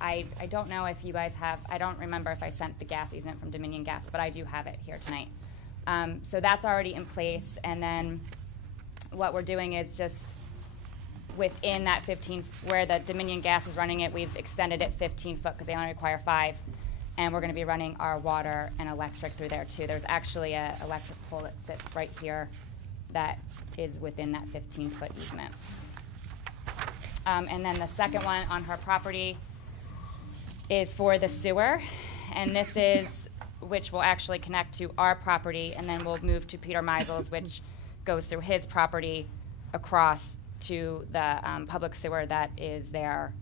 I don't know if you guys have. I don't remember if I sent the gas easement from Dominion Gas, but I do have it here tonight. So that's already in place, and then what we're doing is just within that 15, where the Dominion Gas is running it, we've extended it 15 foot because they only require 5, and we're going to be running our water and electric through there too. There's actually an electric pole that sits right here that is within that 15-foot easement. And then the second one on her property is for the sewer, and this is which will actually connect to our property, and then we'll move to Peter Meisel's, which goes through his property across to the public sewer that is there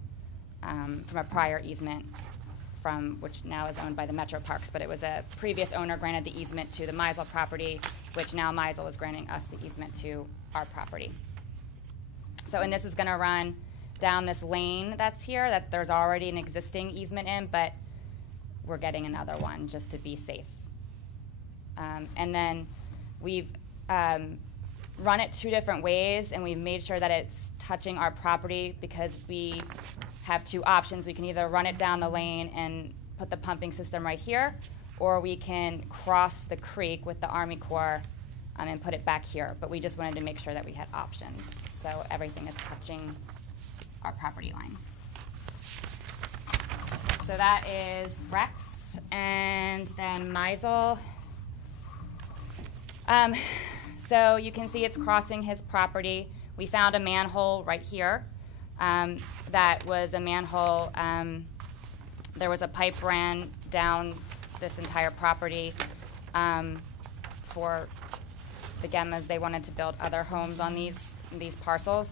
from a prior easement which now is owned by the Metro Parks, but it was a previous owner granted the easement to the Meisel property, which now Meisel is granting us the easement to our property. So, and this is gonna run down this lane that's here, that there's already an existing easement in, but we're getting another one just to be safe. And then we've run it 2 different ways, and we've made sure that it's touching our property because we have 2 options. We can either run it down the lane and put the pumping system right here, or we can cross the creek with the Army Corps and put it back here. But we just wanted to make sure that we had options, so everything is touching our property line. So that is Rex, and then Meisel. So you can see it's crossing his property. We found a manhole right here. That was a manhole. There was a pipe ran down this entire property for the Gemmas. They wanted to build other homes on these parcels.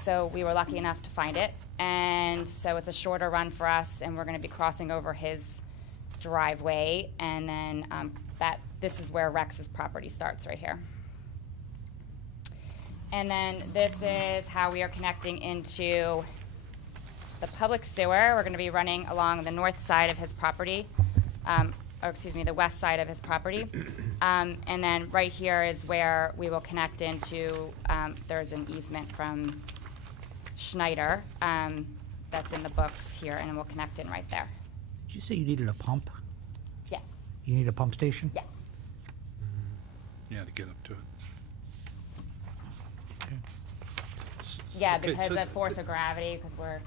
So we were lucky enough to find it. And so it's a shorter run for us, and we're going to be crossing over his driveway. And then this is where Rex's property starts right here. And then this is how we are connecting into the public sewer. We're going to be running along the north side of his property, or excuse me, the west side of his property. And then right here is where we will connect into, there's an easement from Schneider that's in the books here, and we'll connect in right there. Did you say you needed a pump? Yeah. You need a pump station? Yeah. Yeah, to get up to it. Yeah, Okay, because so of force of gravity, because we're,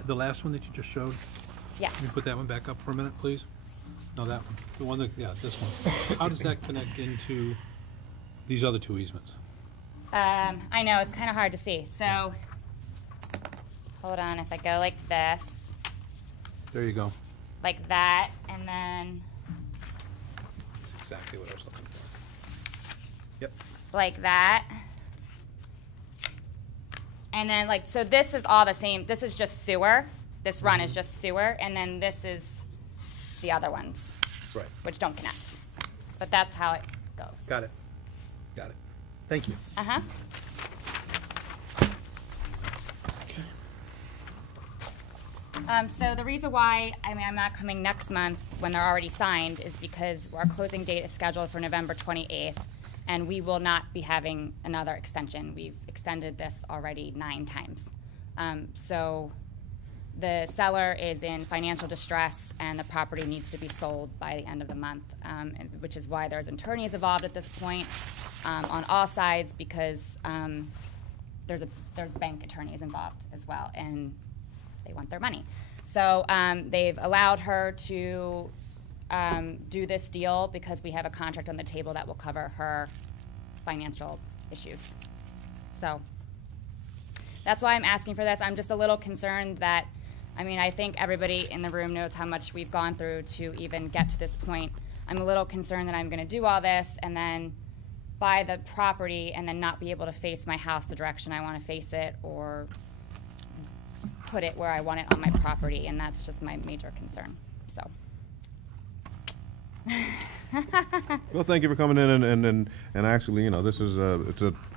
the last one that you just showed? yes. Can you put that one back up for a minute, please? No, that one. The one that, yeah, this one. How does that connect into these other two easements? I know, it's kind of hard to see. So, hold on, if I go like this, There you go. like that, and then That's exactly what I was looking for. Yep. like that. And then like, so this is all the same. This is just sewer. This run is just sewer, and then this is the other ones. Right. Which don't connect. But that's how it goes. Got it. Got it. Thank you. Uh-huh. So the reason why, I mean, I'm not coming next month when they're already signed is because our closing date is scheduled for November 28th, and we will not be having another extension. We've extended this already 9 times. So the seller is in financial distress, and the property needs to be sold by the end of the month, which is why there's attorneys involved at this point on all sides, because there's bank attorneys involved as well, and they want their money. So they've allowed her to do this deal because we have a contract on the table that will cover her financial issues. So that's why I'm asking for this. I'm just a little concerned that, I mean, I think everybody in the room knows how much we've gone through to even get to this point. I'm a little concerned that I'm going to do all this and then buy the property and then not be able to face my house the direction I want to face it, or put it where I want it on my property, and that's just my major concern. So. Well, thank you for coming in, and actually, you know, this is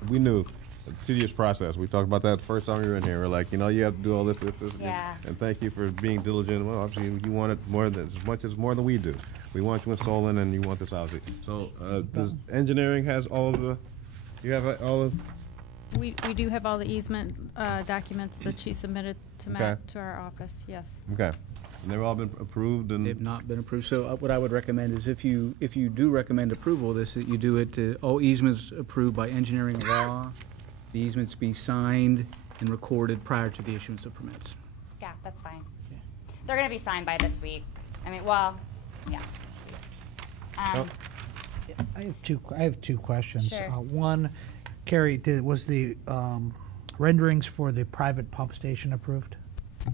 we knew a tedious process. We talked about that the first time you were in here. We're like, you know, you have to do all this. Yeah. And thank you for being diligent. Well, obviously, you want it more than we do. We want you in Solon, and you want this house. So, does engineering has all of the? You have all of? We do have all the easement documents that she submitted to Matt, to our office, yes. Okay. And they've all been approved, and They've not been approved. So what I would recommend is if you do recommend approval of this, that you do it, all easements approved by engineering law, the easements be signed and recorded prior to the issuance of permits. Yeah, that's fine. They're going to be signed by this week. I mean, well, yeah. I have two questions. Sure. One, Carrie, was the renderings for the private pump station approved?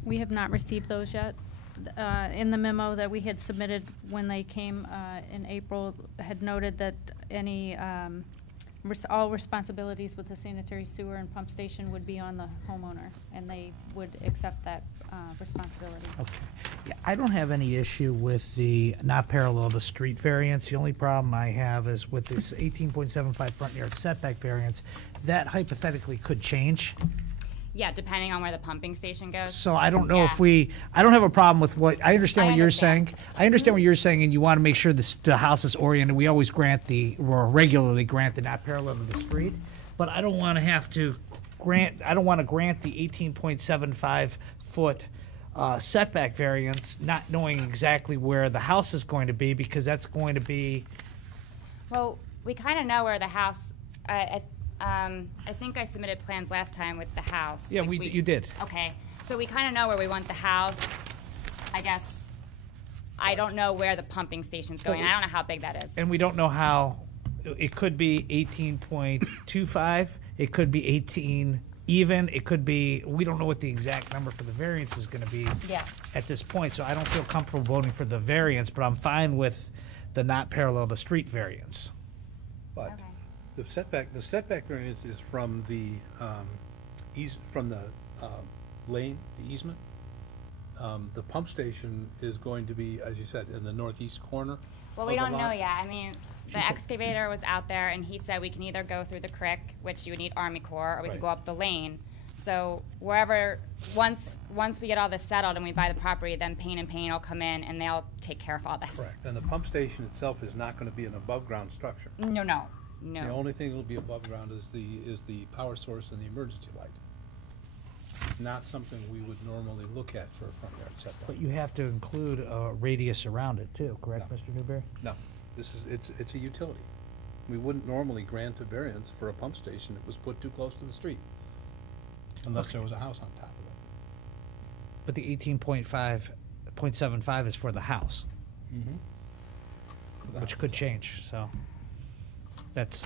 We have not received those yet. In the memo that we had submitted when they came in April, had noted that any, all responsibilities with the sanitary sewer and pump station would be on the homeowner, and they would accept that responsibility. Okay. Yeah, I don't have any issue with the not parallel to street variance. The only problem I have is with this 18.75 front yard setback variance, that hypothetically could change. Yeah, depending on where the pumping station goes. So I don't know if I don't have a problem with what, I understand what you're saying. I understand what you're saying, and you want to make sure the house is oriented. We always regularly grant the not parallel to the street, but I don't want to have to grant, I don't want to grant the 18.75 foot setback variance, not knowing exactly where the house is going to be, because that's going to be. Well, we kind of know where the house, I think I submitted plans last time with the house. Yeah, Like you did. Okay, so we kind of know where we want the house. I guess I don't know where the pumping station's going. I don't know how big that is. And we don't know how, it could be 18.25, it could be 18 even, it could be, we don't know what the exact number for the variance is going to be at this point, so I don't feel comfortable voting for the variance, but I'm fine with the not parallel to street variance. But the setback variance is from the lane, the easement. The pump station is going to be, as you said, in the northeast corner. Well, we don't know yet. I mean, the excavator was out there, and he said we can either go through the creek, which you would need Army Corps, or we could go up the lane. So wherever, once we get all this settled and we buy the property, then Payne and Payne will come in and they'll take care of all this. Correct. And the pump station itself is not going to be an above-ground structure. No. The only thing that will be above ground is the power source and the emergency light. Not something we would normally look at for a front yard setback. But you have to include a radius around it too, correct, Mr. Newberry? No, it's a utility. We wouldn't normally grant a variance for a pump station that was put too close to the street. unless there was a house on top of it. But the 18.75 is for the house, which could change, so that's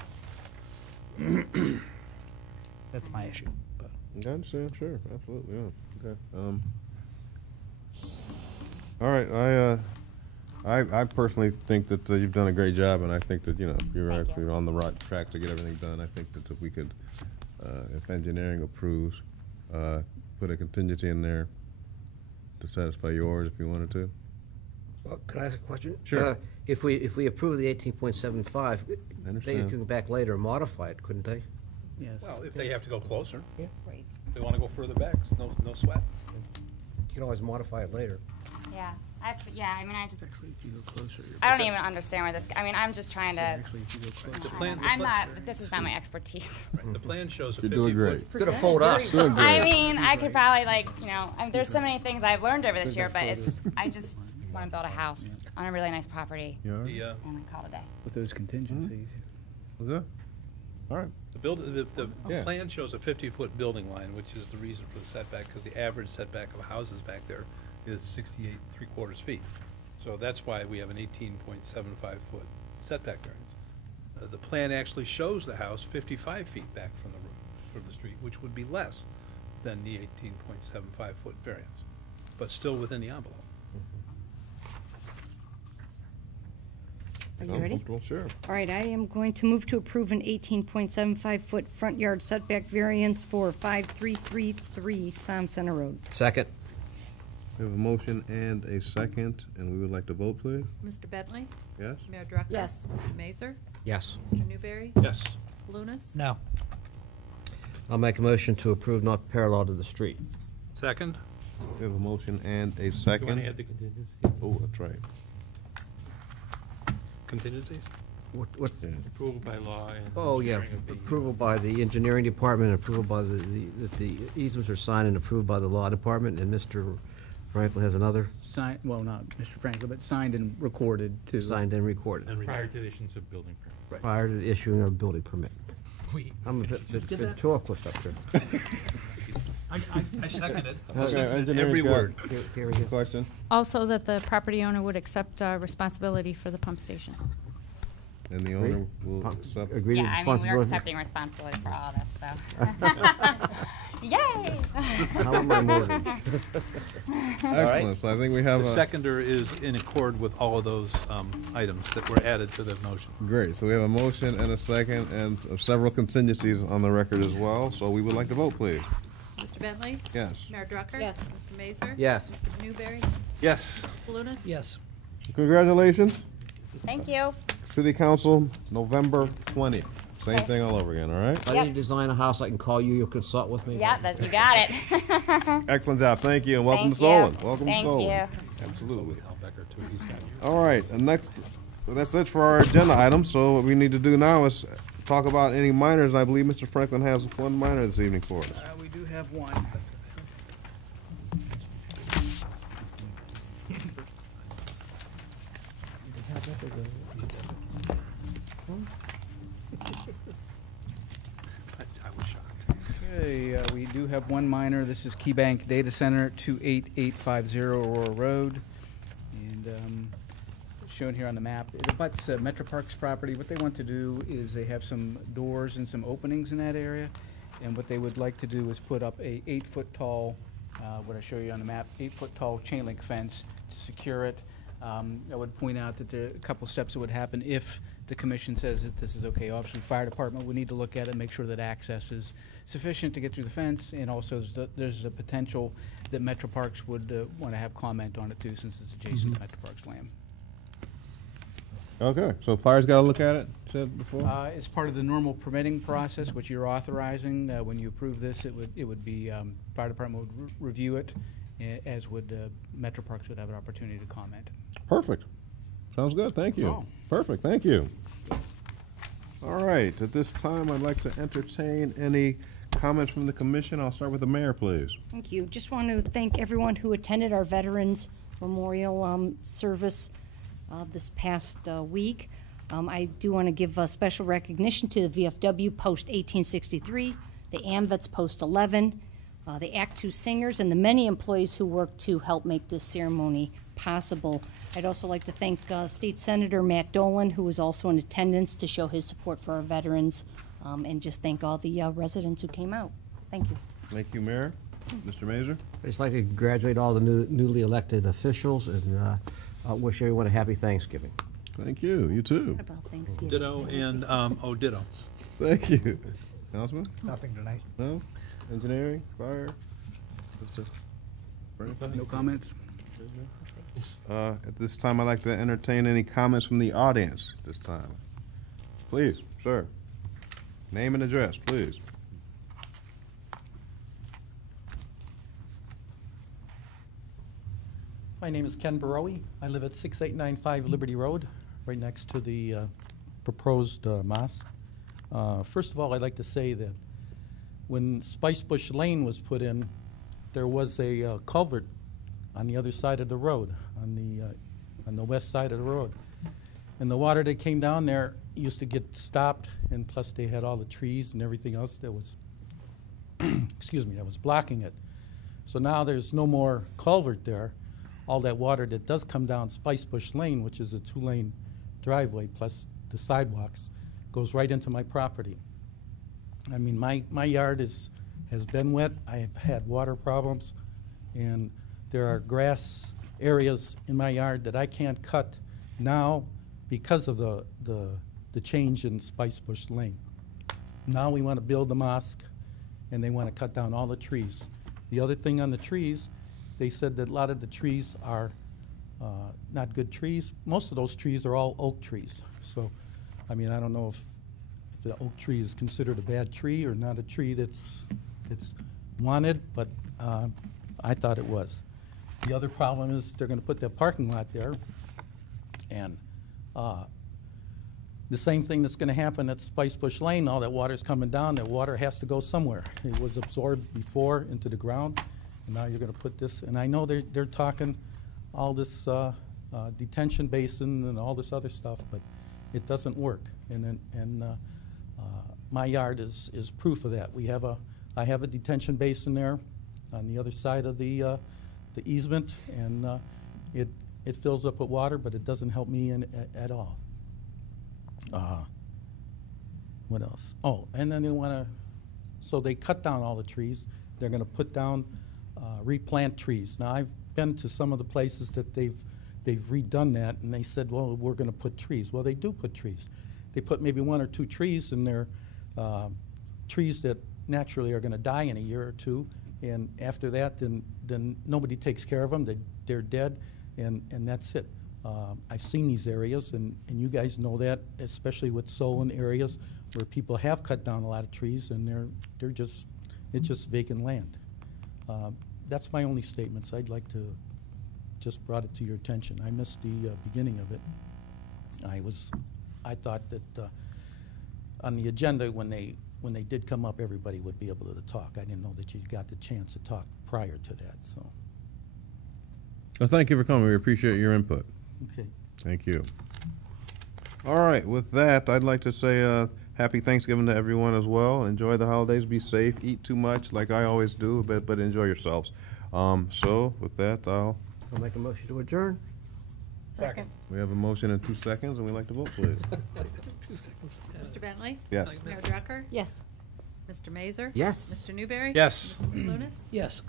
that's my issue. But I understand, sure, absolutely, yeah, okay. All right, I personally think that you've done a great job, and I think that, you know, you're actually on the right track to get everything done. I think that if we could, if engineering approves, put a contingency in there to satisfy yours if you wanted to. Well, could I ask a question? Sure. If we approve the 18.75, they understand. could go back later and modify it, couldn't they? Yes. Well, if they have to go closer. Yeah. Right. If they want to go further back, it's no sweat. You can always modify it later. Yeah, I mean, I just, If you go closer, I don't even understand where this, I mean, I'm just trying to, actually, if you go closer. The plan- I'm not, this is not my expertise. Right, the plan shows a You're 50-foot. doing great. Could have fooled us. Doing great. I mean, I could probably there's so many things I've learned over this year, but I just want to build a house on a really nice property Yeah. The, and then call it a day. With those contingencies. Was that? All right. the Yeah. plan shows a 50-foot building line, which is the reason for the setback, because the average setback of houses back there is 68.75 feet. So that's why we have an 18.75-foot setback variance. The plan actually shows the house 55 feet back from the street, which would be less than the 18.75-foot variance, but still within the envelope. Are you ready? Well, sure. All right, I am going to move to approve an 18.75-foot front yard setback variance for 5333 Som Center Road. Second. We have a motion and a second, and we would like to vote, please. Mr. Bentley? Yes? Mayor Drucker? Yes. Mr. Mazur? Yes. Mr. Newberry? Yes. Mr. Palunas? no. I'll make a motion to approve not parallel to the street. Second? We have a motion and a You second. want to add the contingency? Oh, that's right. Contingencies? What, Yeah. Approval by law and. oh, yeah, engineering of the- approval by the engineering department, approval by that the easements are signed and approved by the law department, and Mr. Franklin has another, Signed, well, not Mr. Franklin, but signed and recorded to. signed and recorded, Prior to the issuance of building permit. prior to the issuing of a building permit. I'm a bit ventriloquist up there. I second it. Okay, engineering's Every got word. Here we go. Question? Also that the property owner would accept responsibility for the pump station. And the owner will accept. Agree to Yeah, I mean, we're responsibility. accepting responsibility for all this, so. Yay! How am I moving? Excellent, so I think we have The a, seconder is in accord with all of those items that were added to the motion. great, so we have a motion and a second, and several contingencies on the record as well, so we would like to vote, please. Mr. Bentley? Yes. Mayor Drucker? Yes. Mr. Mazur? Yes. Mr. Newberry? Yes. Palunas? Yes. Congratulations, Thank you. City Council, November 20th. Same thing all over again, all right? If I Yep. need to design a house, I can call you, you'll consult with me? Yeah, you got it. Excellent job, thank you, and welcome to Thank you. Solon. Welcome to Thank Solon. you. Absolutely. Al Becker, too, he's got you. All right, and next, that's it for our agenda items, so what we need to do now is talk about any minors. I believe Mr. Franklin has one minor this evening for us. We do have one. I was shocked. Okay, we do have one minor. This is KeyBank Data Center, 28850 Aurora Road. And shown here on the map, it abuts Metro Parks property. What they want to do is they have some doors and some openings in that area. And what they would like to do is put up a 8-foot tall, what I show you on the map, 8-foot tall chain link fence to secure it. I would point out that there are a couple steps that would happen if the commission says that this is okay. Obviously, fire department would need to look at it, make sure that access is sufficient to get through the fence, and also there's a potential that Metro Parks would want to have comment on it too, since it's adjacent to Metro Parks land. Okay, so fire's got to look at it, said before? It's part of the normal permitting process, which you're authorizing. When you approve this, it would be, fire department would review it, as would Metro Parks would have an opportunity to comment. Perfect. Sounds good, thank you. That's all. Perfect, thank you. All right, at this time, I'd like to entertain any comments from the commission. I'll start with the mayor, please. Thank you. Just want to thank everyone who attended our Veterans Memorial service this past week. I do want to give special recognition to the VFW Post 1863, the AMVETS Post 11, the Act Two singers, and the many employees who worked to help make this ceremony possible. I'd also like to thank State Senator Matt Dolan, who was also in attendance to show his support for our veterans, and just thank all the residents who came out. Thank you. Thank you, Mayor. Mr. Mazur? I'd just like to congratulate all the newly elected officials and wish everyone a happy Thanksgiving. Thank you. You too. What about Thanksgiving? Ditto and, ditto. Thank you. Councilman? Nothing tonight. No? Engineering? Fire? Mr. Brennan? No comments? At this time, I'd like to entertain any comments from the audience this time. Please, sir. Name and address, please. My name is Ken Barowie. I live at 6895 Liberty Road, right next to the proposed mosque. First of all, I'd like to say that when Spice Bush Lane was put in, there was a culvert on the other side of the road, on the west side of the road. And the water that came down there used to get stopped, and plus they had all the trees and everything else that was, excuse me, that was blocking it. So now there's no more culvert there. All that water that does come down Spice Bush Lane, which is a 2-lane driveway, plus the sidewalks, goes right into my property. I mean, my yard has been wet. I have had water problems, and there are grass areas in my yard that I can't cut now because of the change in Spice Bush Lane. Now we want to build the mosque, and they want to cut down all the trees. The other thing on the trees, they said that a lot of the trees are not good trees. Most of those trees are all oak trees. So, I mean, I don't know if the oak tree is considered a bad tree or not a tree that's wanted, but I thought it was. The other problem is they're going to put that parking lot there, and the same thing that's going to happen at Spice Bush Lane, all that water's coming down, that water has to go somewhere. It was absorbed before into the ground, and now you're going to put this, and I know they're talking all this detention basin and all this other stuff, but it doesn't work. And my yard is proof of that. I have a detention basin there on the other side of the easement, and it fills up with water, but it doesn't help me at all. What else? Oh, and then they want to, so they cut down all the trees. They're going to put down, replant trees. Now, I've been to some of the places that they've redone that, and they said, well, we're going to put trees. Well, they do put trees. They put maybe 1 or 2 trees, and they're trees that naturally are going to die in a year or two, and after that, then nobody takes care of them. They're dead, and that's it. I've seen these areas, and you guys know that, especially with Solon areas where people have cut down a lot of trees, and it's just vacant land. That's my only statements. I'd like to just brought it to your attention. I missed the beginning of it. I thought that on the agenda when they did come up, everybody would be able to talk. I didn't know that you got the chance to talk prior to that. So. Well, thank you for coming. We appreciate your input. Okay. Thank you. All right. With that, I'd like to say happy Thanksgiving to everyone as well. Enjoy the holidays. Be safe. Eat too much, like I always do, but enjoy yourselves. So with that, I'll make a motion to adjourn. Second. We have a motion in 2 seconds, and we'd like to vote, please. 2 seconds. Mr. Bentley? Yes. Mayor Drucker? Yes. Mr. Mazur? Yes. Mr. Newberry? Yes. Mr. Lunas? Yes.